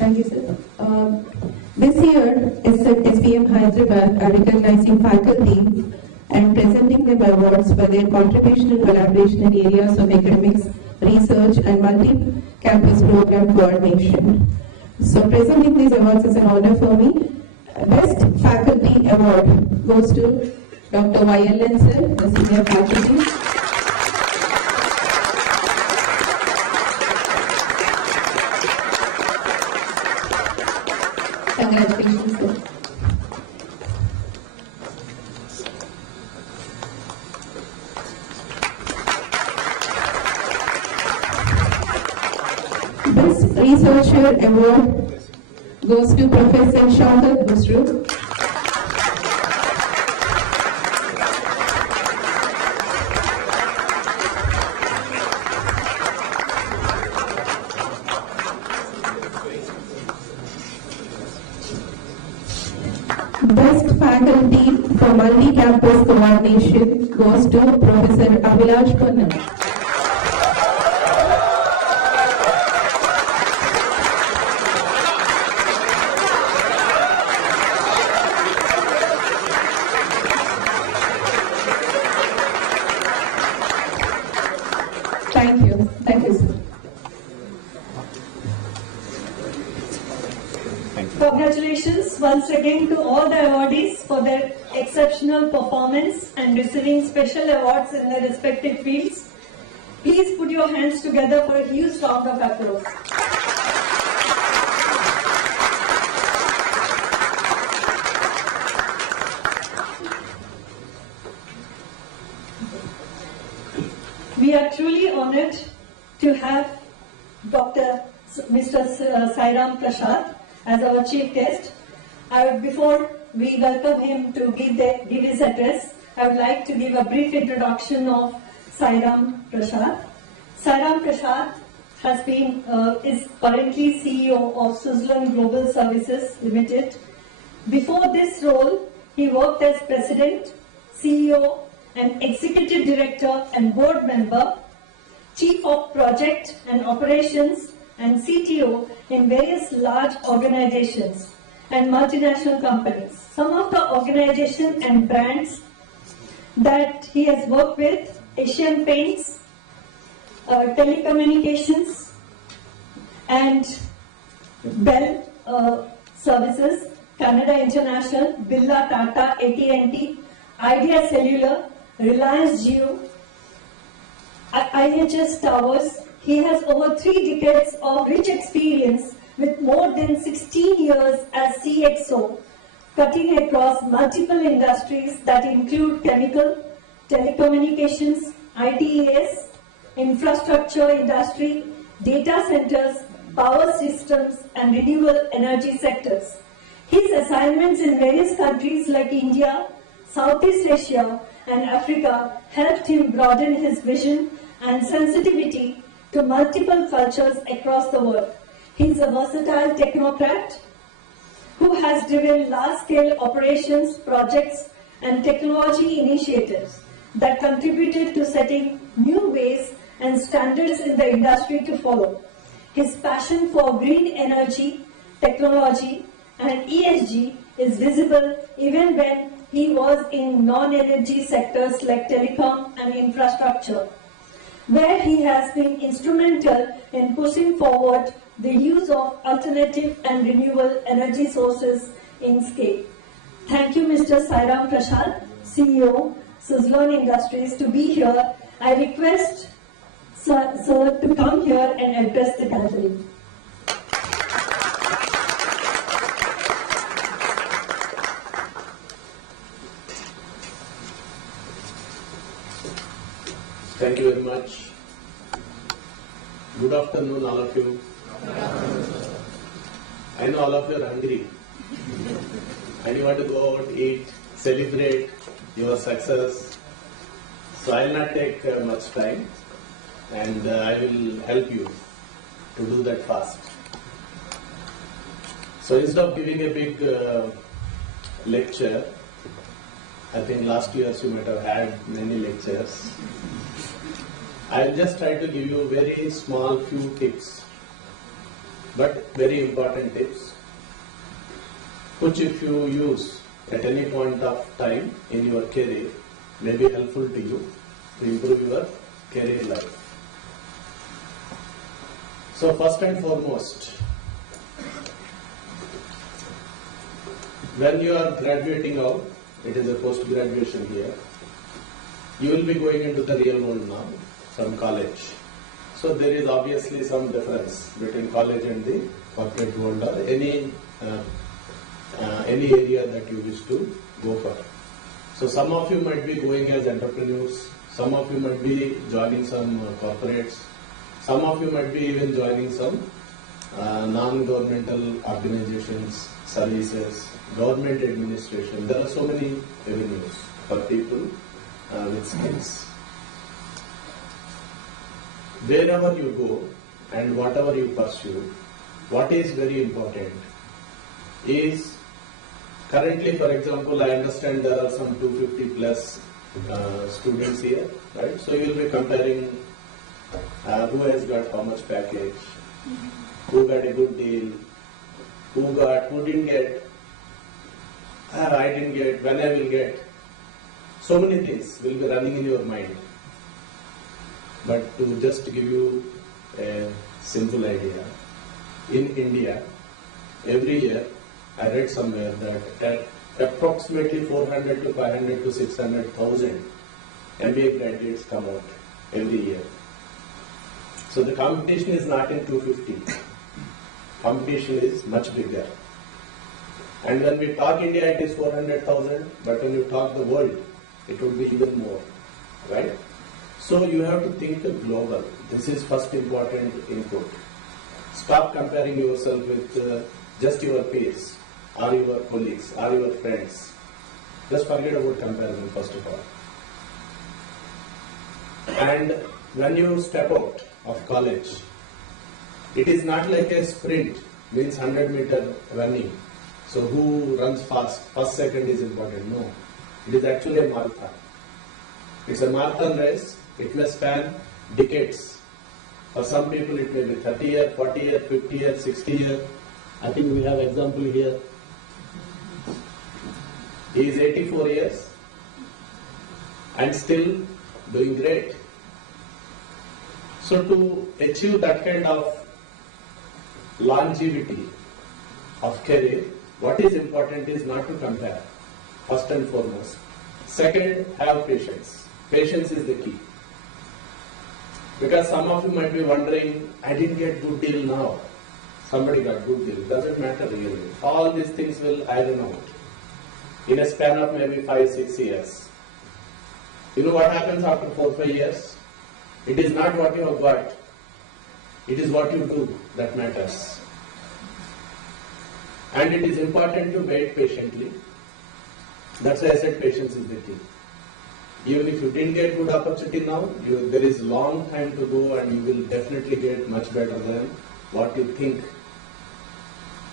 Thank you, sir. This year, SPM Hyderabad are recognizing faculty and presenting them awards for their contribution and collaboration in areas of academics, research, and multi-campus program coordination. So, presenting these awards is an honor for me. Best Faculty Award goes to Dr. Y.L.N. sir, the senior faculty. Congratulations, sir. Best Researcher Award goes to Professor Shaukat Busru. Best Faculty for Multi-Campus Coordination goes to Professor Abhilash Panna. Thank you, sir. Congratulations once again to all the awardees for their exceptional performance and receiving special awards in their respective fields. Please put your hands together for a huge round of applause. We are truly honored to have Mr. Sairam Prasad as our chief guest. Before we welcome him to give his address, I would like to give a brief introduction of Sairam Prasad. Sairam Prasad is currently CEO of Suzlon Global Services Limited. Before this role, he worked as President, CEO, and Executive Director and Board Member, Chief of Project and Operations, and CTO in various large organizations and multinational companies. Some of the organizations and brands that he has worked with: Asian Paints, Telecommunications, and Bell Services, Canada International, Birla Tata, AT&T, Idea Cellular, Reliance Jio, IHS Towers. He has over 3 decades of rich experience with more than 16 years as CXO, cutting across multiple industries that include chemical, telecommunications, ITES, infrastructure industry, data centers, power systems, and renewable energy sectors. His assignments in various countries like India, Southeast Asia, and Africa helped him broaden his vision and sensitivity to multiple cultures across the world. He is a versatile technocrat who has driven large-scale operations, projects, and technology initiatives that contributed to setting new ways and standards in the industry to follow. His passion for green energy, technology, and ESG is visible even when he was in non-energy sectors like telecom and infrastructure, where he has been instrumental in pushing forward the use of alternative and renewable energy sources in scale. Thank you, Mr. Sairam Prasad, CEO, Suzlon Industries, to be here. I request Sir to come here and address the gathering. Thank you very much. Good afternoon, all of you. I know all of you are hungry and you want to go out, eat, celebrate your success. So I will not take much time, and I will help you to do that fast. So instead of giving a big lecture, I think last year you might have had many lectures. I'll just try to give you very small few tips, but very important tips, which if you use at any point of time in your career may be helpful to you to improve your career life. So first and foremost, when you are graduating out, it is a post-graduation here, you will be going into the real world now, from college. So there is obviously some difference between college and the corporate world, or any area that you wish to go for. So some of you might be going as entrepreneurs, some of you might be joining some corporates, some of you might be even joining some non-governmental organizations, services, government administration. There are so many avenues for people with skills. Wherever you go and whatever you pursue, what is very important is, currently, for example, I understand there are some 250 plus students here, right? So you will be comparing who has got how much package, who got a good deal, who didn't get, I didn't get, when I will get. So many things will be running in your mind. But to just give you a simple idea, in India, every year, I read somewhere that approximately 400 to 500 to 600,000 MBA graduates come out every year. So the competition is not in 250. Competition is much bigger. And when we talk India, it is 400,000, but when you talk the world, it would be even more, right? So you have to think global. This is first important input. Stop comparing yourself with just your peers, or your colleagues, or your friends. Just forget about comparison, first of all. And when you step out of college, it is not like a sprint, means 100-meter running. So who runs fast, first second is important. No, it is actually a marathon. It's a marathon race. It may span decades. For some people it may be 30 years, 40 years, 50 years, 60 years. I think we have example here. He is 84 years and still doing great. So to achieve that kind of longevity of career, what is important is not to compare, first and foremost. Second, have patience. Patience is the key. Because some of you might be wondering, I didn't get good deal now. Somebody got good deal. Doesn't matter really. All these things will iron out in a span of maybe 5-6 years. You know what happens after 4-5 years? It is not what you have got. It is what you do that matters. And it is important to wait patiently. That's why I said patience is the key. Even if you didn't get good opportunity now, there is long time to go and you will definitely get much better than what you think.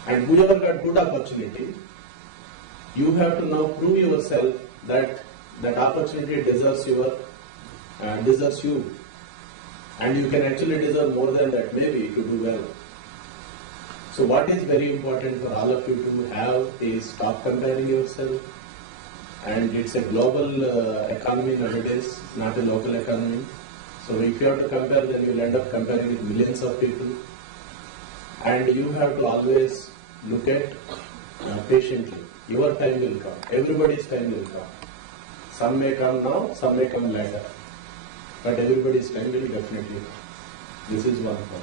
And whoever got good opportunity, you have to now prove yourself that that opportunity deserves you, and you can actually deserve more than that maybe to do well. So what is very important for all of you to have is stop comparing yourself. And it's a global economy nowadays, not a local economy. So if you have to compare, then you'll end up comparing with millions of people. And you have to always look at patiently. Your time will come. Everybody's time will come. Some may come now, some may come later. But everybody's time will definitely come. This is one point.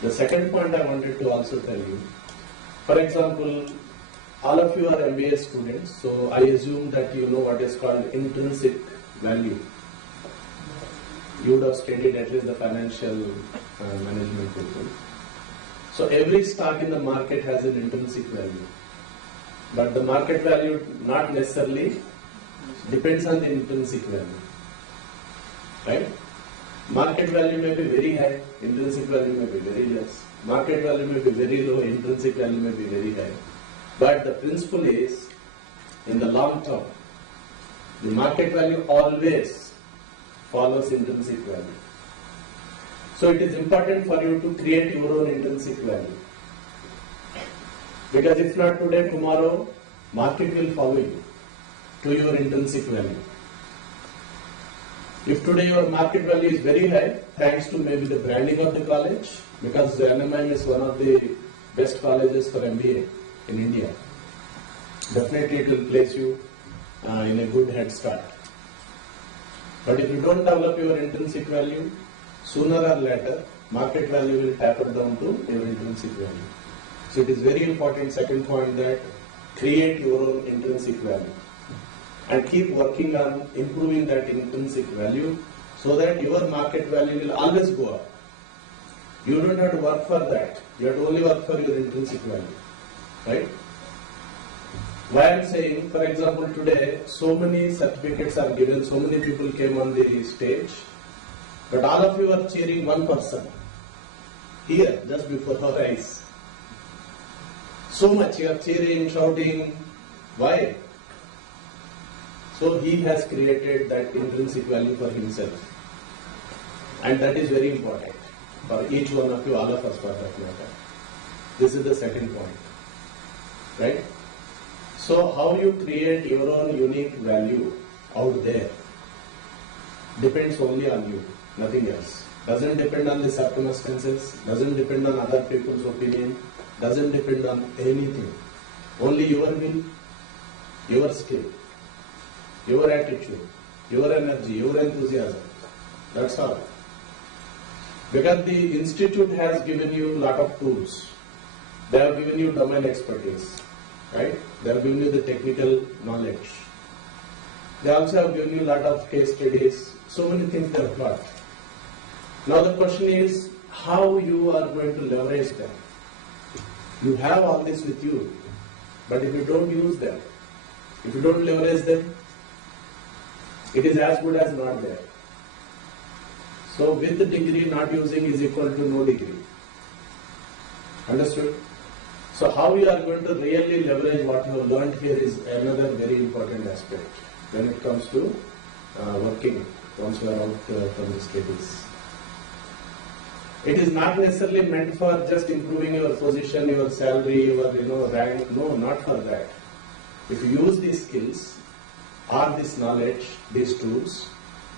The second point I wanted to also tell you. For example, all of you are MBA students, so I assume that you know what is called intrinsic value. You would have studied at least the financial management people. So every stock in the market has an intrinsic value. But the market value not necessarily depends on the intrinsic value. Right? Market value may be very high, intrinsic value may be very less. Market value may be very low, intrinsic value may be very high. But the principle is, in the long term, the market value always follows intrinsic value. So it is important for you to create your own intrinsic value. Because if not today, tomorrow, market will follow you to your intrinsic value. If today your market value is very high, thanks to maybe the branding of the college, because the NMIM is one of the best colleges for MBA in India, definitely it will place you in a good head start. But if you don't develop your intrinsic value, sooner or later, market value will taper down to your intrinsic value. So it is very important, second point, that create your own intrinsic value and keep working on improving that intrinsic value so that your market value will always go up. You don't have to work for that. You have to only work for your intrinsic value. Right? Why I am saying, for example, today so many certificates are given, so many people came on the stage, but all of you are cheering one person here just before our eyes. So much you are cheering, shouting. Why? So he has created that intrinsic value for himself. And that is very important for each one of you, all of us for that matter. This is the second point. Right? So how you create your own unique value out there depends only on you, nothing else. Doesn't depend on the circumstances, doesn't depend on other people's opinion, doesn't depend on anything. Only your will, your skill, your attitude, your energy, your enthusiasm. That's all. Because the institute has given you a lot of tools. They have given you domain expertise. Right? They have given you the technical knowledge. They also have given you a lot of case studies. So many things they have got. Now the question is how you are going to leverage them. You have all this with you, but if you don't use them, if you don't leverage them, it is as good as not there. So with the degree not using is equal to no degree. Understood? So how you are going to really leverage what you have learned here is another very important aspect when it comes to working once you are out from the studies. It is not necessarily meant for just improving your position, your salary, your rank. No, not for that. If you use these skills or this knowledge, these tools,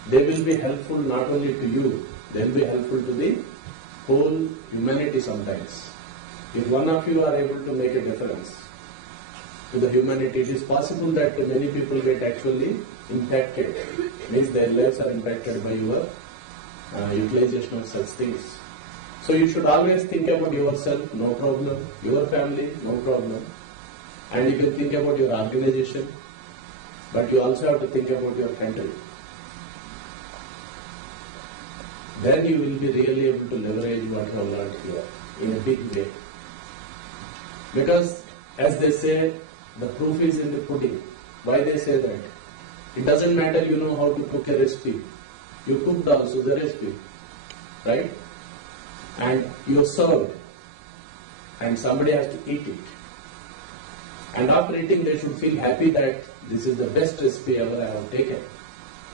they will be helpful not only to you, they will be helpful to the whole humanity sometimes. If one of you are able to make a difference to the humanity, it is possible that many people get actually impacted, means their lives are impacted by your utilization of such things. So you should always think about yourself, no problem, your family, no problem, and you can think about your organization, but you also have to think about your country. Then you will be really able to leverage what you have learned here in a big way. Because as they say, the proof is in the pudding. Why they say that? It doesn't matter you know how to cook a recipe. You cooked also the recipe, right? And you served, and somebody has to eat it. And after eating, they should feel happy that this is the best recipe ever I have taken.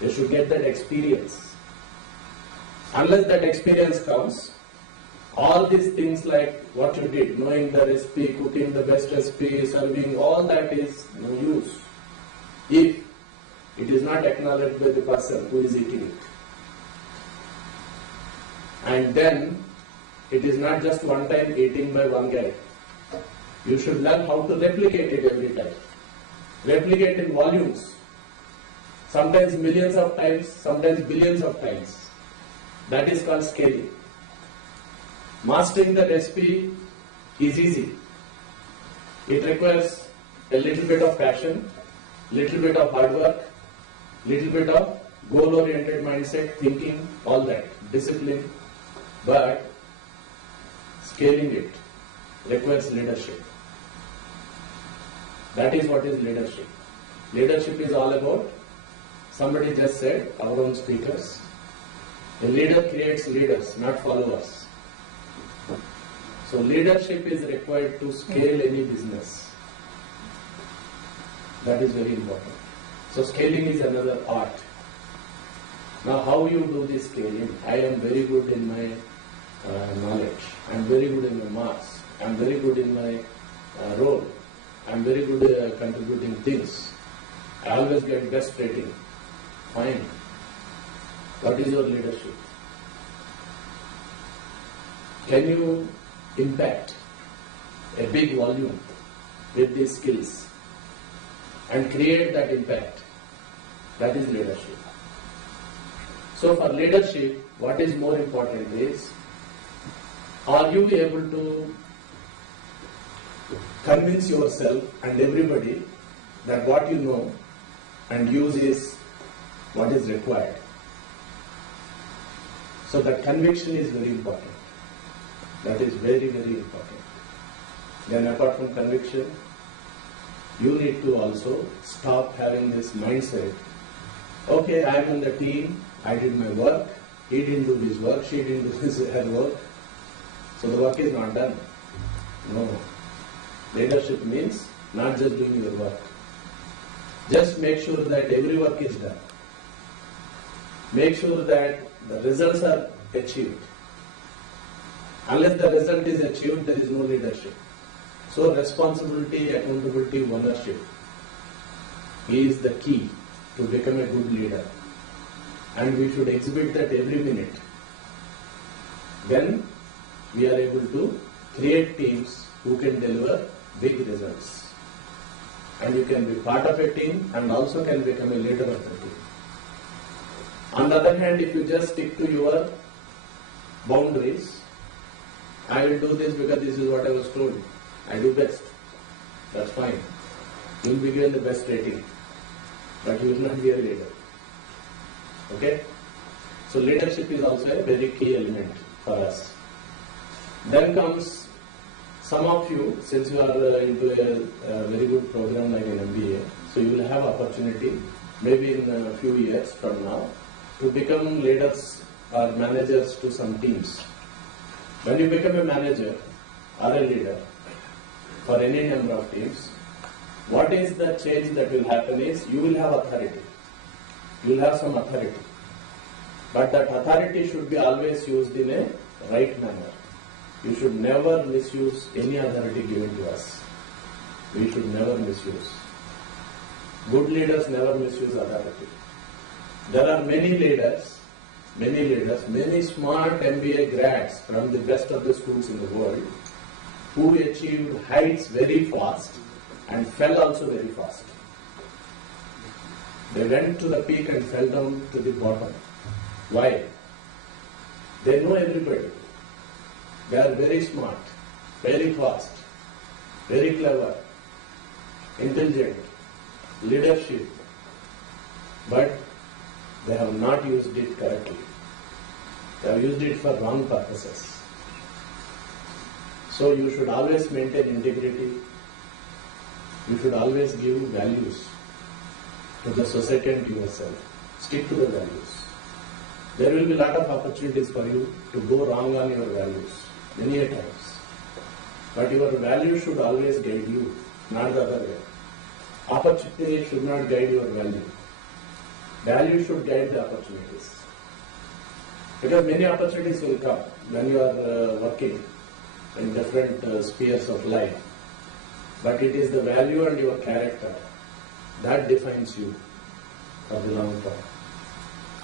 They should get that experience. Unless that experience comes, all these things like what you did, knowing the recipe, cooking the best recipe, serving, all that is no use if it is not acknowledged by the person who is eating it. And then it is not just one time eating by one guy. You should learn how to replicate it every time. Replicate in volumes. Sometimes millions of times, sometimes billions of times. That is called scaling. Mastering the recipe is easy. It requires a little bit of passion, little bit of hard work, little bit of goal-oriented mindset, thinking, all that, discipline. But scaling it requires leadership. That is what is leadership. Leadership is all about, somebody just said, our own speakers, a leader creates leaders, not followers. So leadership is required to scale any business. That is very important. So scaling is another art. Now how you do this scaling? I am very good in my knowledge. I am very good in my marks. I am very good in my role. I am very good at contributing things. I always get best rating. Fine. What is your leadership? Can you impact a big volume with these skills and create that impact? That is leadership. So for leadership, what is more important is, are you able to convince yourself and everybody that what you know and use is what is required? So that conviction is very important. That is very, very important. Then apart from conviction, you need to also stop having this mindset, okay, I am in the team, I did my work, he didn't do his work, she didn't do her work, so the work is not done. No. Leadership means not just doing your work. Just make sure that every work is done. Make sure that the results are achieved. Unless the result is achieved, there is no leadership. So responsibility, accountability, ownership is the key to become a good leader. And we should exhibit that every minute. Then we are able to create teams who can deliver big results. And you can be part of a team and also can become a leader of the team. On the other hand, if you just stick to your boundaries, I will do this because this is what I was told. I do best. That's fine. You will be given the best rating. But you will not be a leader. Okay? So leadership is also a very key element for us. Then comes some of you, since you are into a very good program like an MBA, so you will have opportunity, maybe in a few years from now, to become leaders or managers to some teams. When you become a manager or a leader for any number of teams, what is the change that will happen is you will have authority. You will have some authority. But that authority should be always used in a right manner. You should never misuse any authority given to us. We should never misuse. Good leaders never misuse authority. There are many leaders, many smart MBA grads from the best of the schools in the world who achieved heights very fast and fell also very fast. They went to the peak and fell down to the bottom. Why? They know everybody. They are very smart, very fast, very clever, intelligent, leadership, but they have not used it correctly. They have used it for wrong purposes. So you should always maintain integrity. You should always give values to the society and to yourself. Stick to the values. There will be a lot of opportunities for you to go wrong on your values, many a times. But your values should always guide you, not the other way. Opportunity should not guide your value. Value should guide the opportunities. Because many opportunities will come when you are working in different spheres of life. But it is the value and your character that defines you for the long term.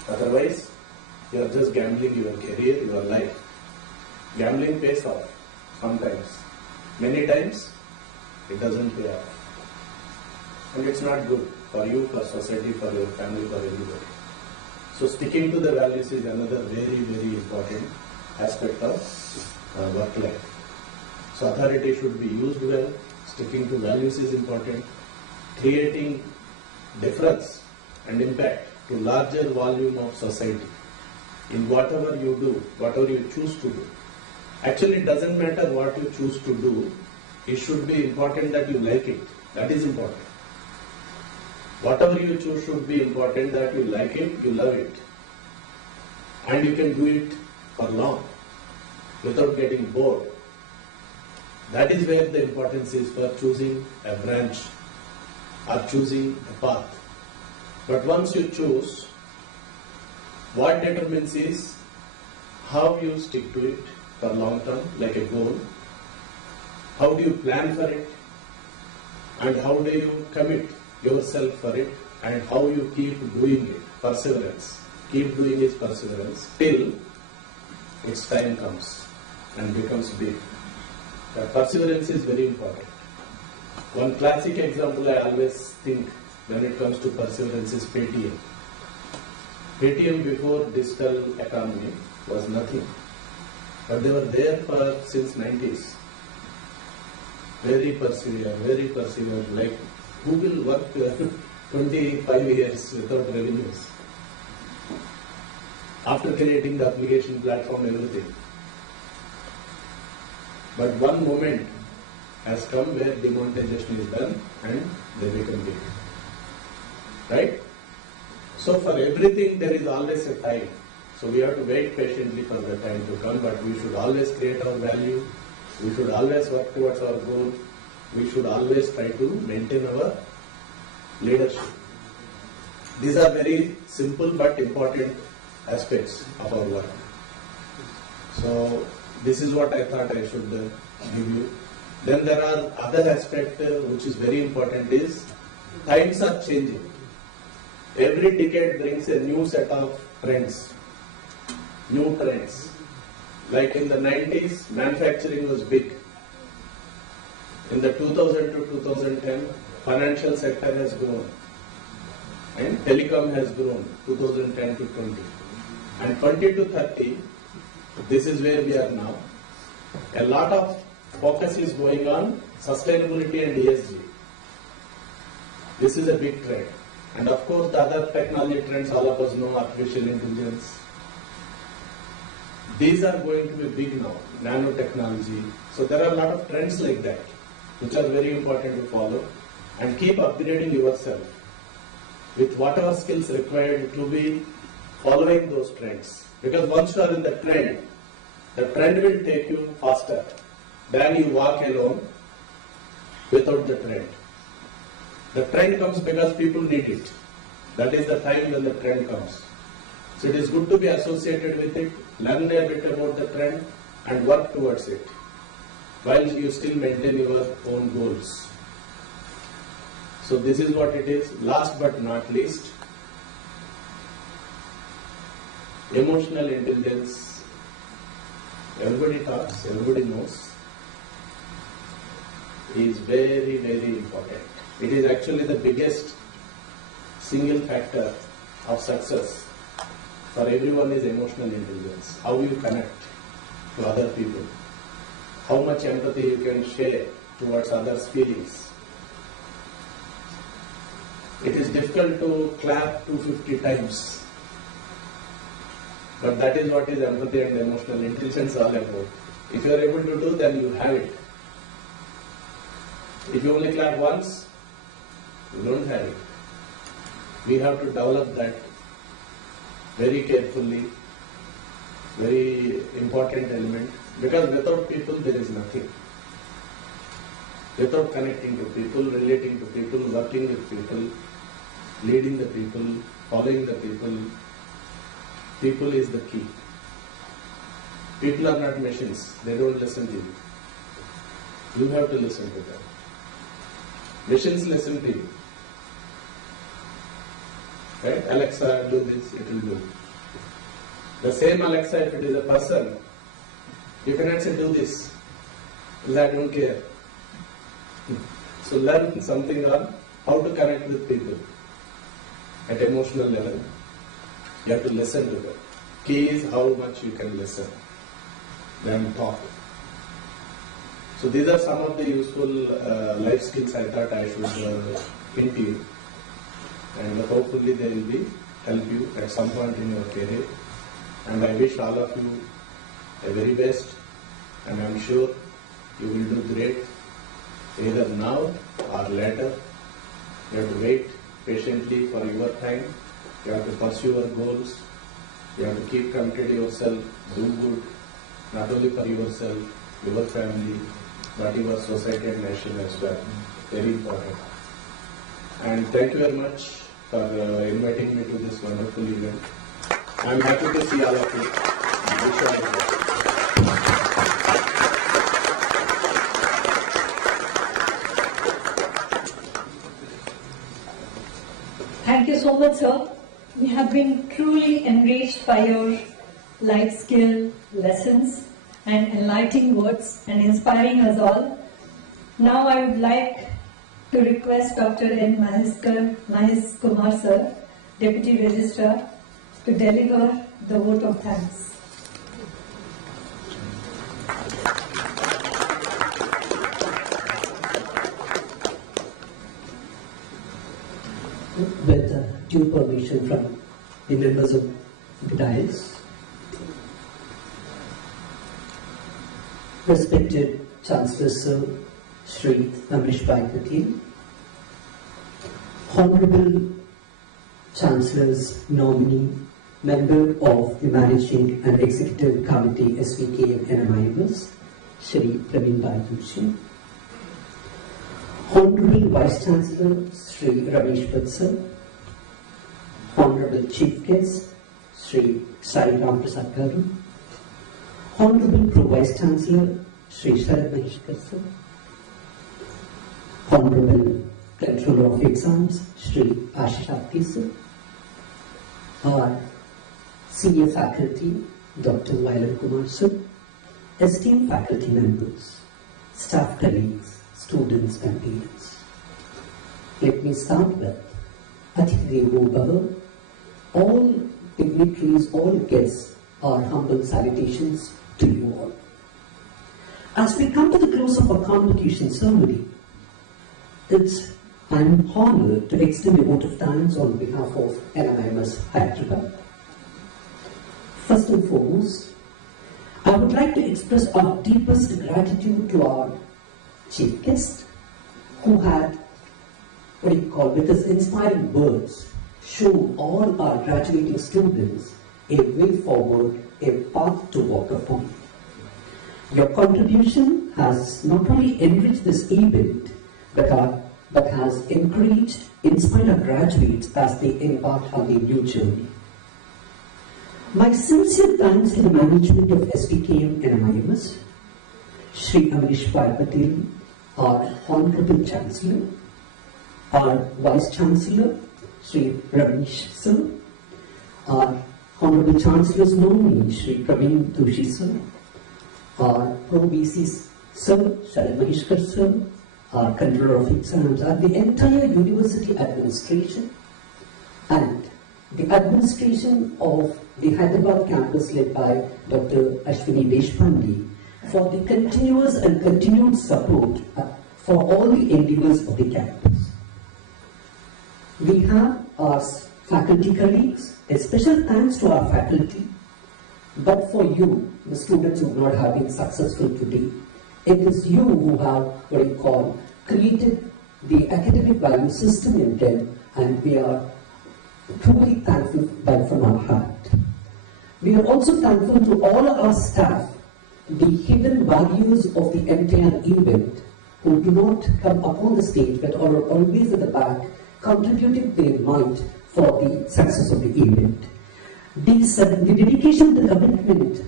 Otherwise, you are just gambling your career, your life. Gambling pays off sometimes. Many times, it doesn't pay off. And it's not good for you, for society, for your family, for everybody. So sticking to the values is another very, very important aspect of work life. So authority should be used well. Sticking to values is important. Creating difference and impact to larger volume of society in whatever you do, whatever you choose to do. Actually, it doesn't matter what you choose to do. It should be important that you like it. That is important. Whatever you choose should be important that you like it, you love it. And you can do it for long without getting bored. That is where the importance is for choosing a branch or choosing a path. But once you choose, what determines is how you stick to it for long term, like a goal. How do you plan for it? And how do you commit yourself for it? And how you keep doing it? Perseverance. Keep doing it, perseverance till its time comes and becomes big. But perseverance is very important. One classic example I always think when it comes to perseverance is Paytm. Paytm before digital economy was nothing. But they were there since 90s. Very perseverant. Like Google worked 25 years without revenues. After creating the application platform, everything. But one moment has come where demonetization is done and they become big. Right? So for everything there is always a time. So we have to wait patiently for the time to come, but we should always create our value. We should always work towards our goal. We should always try to maintain our leadership. These are very simple but important aspects of our work. So this is what I thought I should give you. Then there are other aspects which is very important is times are changing. Every decade brings a new set of trends, new trends. Like in the 90s, manufacturing was big. In the 2000 to 2010, financial sector has grown. And telecom has grown, 2010 to 20. And 20 to 30, this is where we are now. A lot of focus is going on sustainability and ESG. This is a big trend. And of course, the other technology trends, all of us know, artificial intelligence. These are going to be big now, nanotechnology. So there are a lot of trends like that, which are very important to follow. And keep upgrading yourself with whatever skills required to be following those trends. Because once you are in the trend will take you faster than you walk alone without the trend. The trend comes because people need it. That is the time when the trend comes. So it is good to be associated with it, learn a bit about the trend and work towards it, while you still maintain your own goals. So this is what it is. Last but not least, emotional intelligence. Everybody talks, everybody knows, is very, very important. It is actually the biggest single factor of success for everyone is emotional intelligence. How you connect to other people, how much empathy you can share towards others' feelings. It is difficult to clap 250 times, but that is what is empathy and emotional intelligence all about. If you are able to do, then you have it. If you only clap once, you don't have it. We have to develop that very carefully, very important element, because without people there is nothing. Without connecting to people, relating to people, working with people, leading the people, following the people, people is the key. People are not machines, they don't listen to you. You have to listen to them. Machines listen to you. Right? Alexa, do this, it will do. The same Alexa, if it is a person, you cannot say do this. Because I don't care. So learn something on how to connect with people at emotional level. You have to listen to them. Key is how much you can listen, then talk. So these are some of the useful life skills I thought I should hint you. And hopefully they will be help you at some point in your career. And I wish all of you the very best, and I am sure you will do great either now or later. You have to wait patiently for your time. You have to pursue your goals. You have to keep committed yourself, do good, not only for yourself, your family, but your society and nation as well. Very important. And thank you very much for inviting me to this wonderful event. I am happy to see all of you. Wish you all the best. Thank you so much, sir. We have been truly enriched by your life skill lessons and enlightening words and inspiring us all. Now I would like to request Dr. N. Mahesh Kumar sir, Deputy Registrar, to deliver the vote of thanks. With due permission from the members of the dais, respected Chancellor Sir Shri Ramesh Bhai Patel, Honorable Chancellor's nominee, Member of the Managing and Executive Committee SVKM NMIMS, Shri Praveen Bhai Doshi, Honorable Vice Chancellor Shri Ramesh Bansal, Honorable Chief Guest Shri Sai Ram Prasad Garu, Honorable Pro Vice Chancellor Shri Sharad Mahesh Karsal, Honorable Controller of Exams Shri Ashish Apte sir, our Senior Faculty Dr. Violet Kumar sir, esteemed faculty members, staff colleagues, students and parents. Let me start with Atithi Devo Bhava. All dignitaries, all guests, our humble salutations to you all. As we come to the close of our convocation ceremony, I'm honored to extend a vote of thanks on behalf of NMIMS Hyderabad. First and foremost, I would like to express our deepest gratitude to our chief guest, who had, with his inspiring words, shown all our graduating students a way forward, a path to walk upon. Your contribution has not only enriched this event, but has encouraged, inspired our graduates as they embark on their new journey. My sincere thanks to the management of SPKM and MIMS, Shri Amrish Patil, our Honorable Chancellor, our Vice Chancellor, Shri Ramesh Sir, our Honorable Chancellor's nominee, Shri Praveen Doshi Sir, our Pro-VC Sir, Sharan Maheshkar Sir, our Controller of Exams, and the entire University Administration, and the administration of the Hyderabad campus led by Dr. Ashwini Deshpande for the continuous and continued support for all the endeavors of the campus. We have our faculty colleagues, a special thanks to our faculty, but for you, the students who would not have been successful today. It is you who have created the academic value system in them, and we are truly thankful from our heart. We are also thankful to all our staff, the hidden values of the entire event, who do not come upon the stage but are always at the back, contributing their might for the success of the event. The dedication and the commitment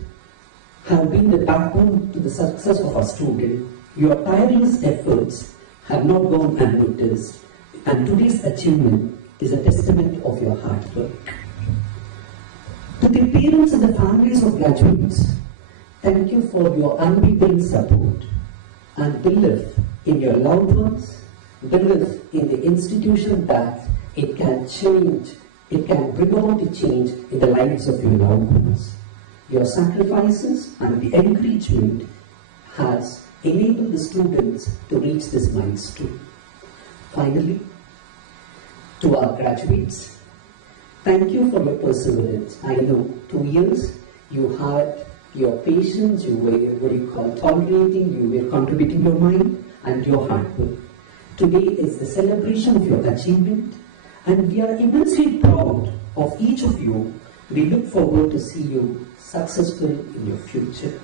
have been the backbone to the success of our students. Your tireless efforts have not gone unnoticed, and today's achievement is a testament of your hard work. To the parents and the families of graduates, thank you for your unwavering support and belief in your loved ones, belief in the institution that it can change, it can bring about a change in the lives of your loved ones. Your sacrifices and the encouragement has enabled the students to reach this milestone. Finally, to our graduates, thank you for your perseverance. I know 2 years you had your patience, you were tolerating, you were contributing your mind and your hard work. Today is the celebration of your achievement, and we are immensely proud of each of you. We look forward to see you successful in your future.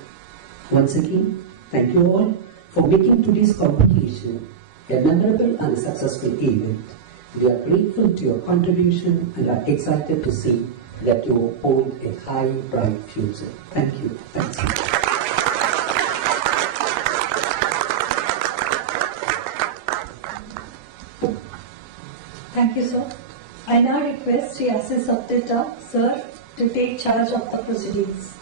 Once again, thank you all for making today's convocation a memorable and successful event. We are grateful to your contribution and are excited to see that you hold a high, bright future. Thank you. Thank you. Thank you, sir. I now request Sri Assis Apteta, sir, to take charge of the proceedings.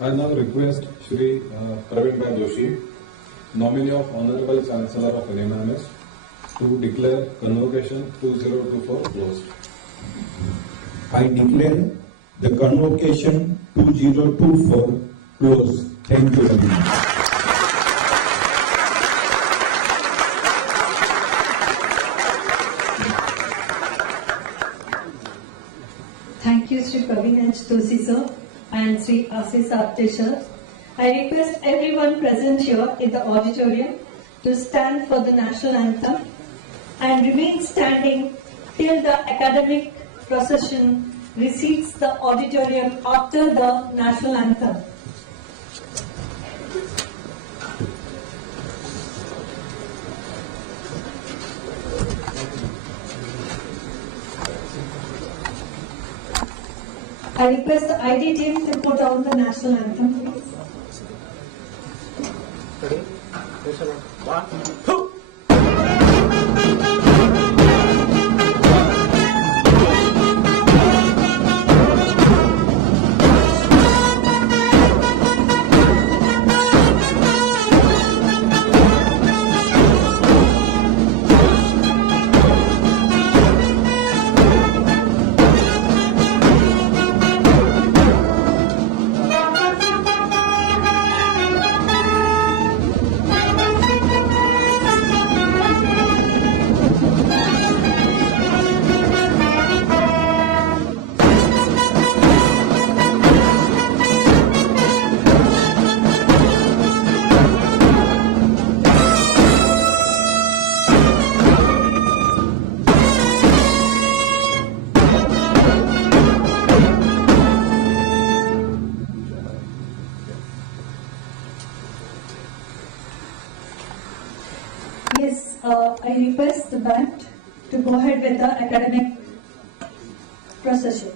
I now request Shri Praveen Doshi, nominee of Honorable Chancellor of NMMS, to declare Convocation 2024 closed. I declare the Convocation 2024 closed. Thank you very much. Thank you, Sri Praveen Doshi, sir, and Sri Assis Apteta. I request everyone present here in the auditorium to stand for the national anthem and remain standing till the academic procession receives the auditorium after the national anthem. I request the ID team to put on the national anthem, please. I request the band to go ahead with the academic procession.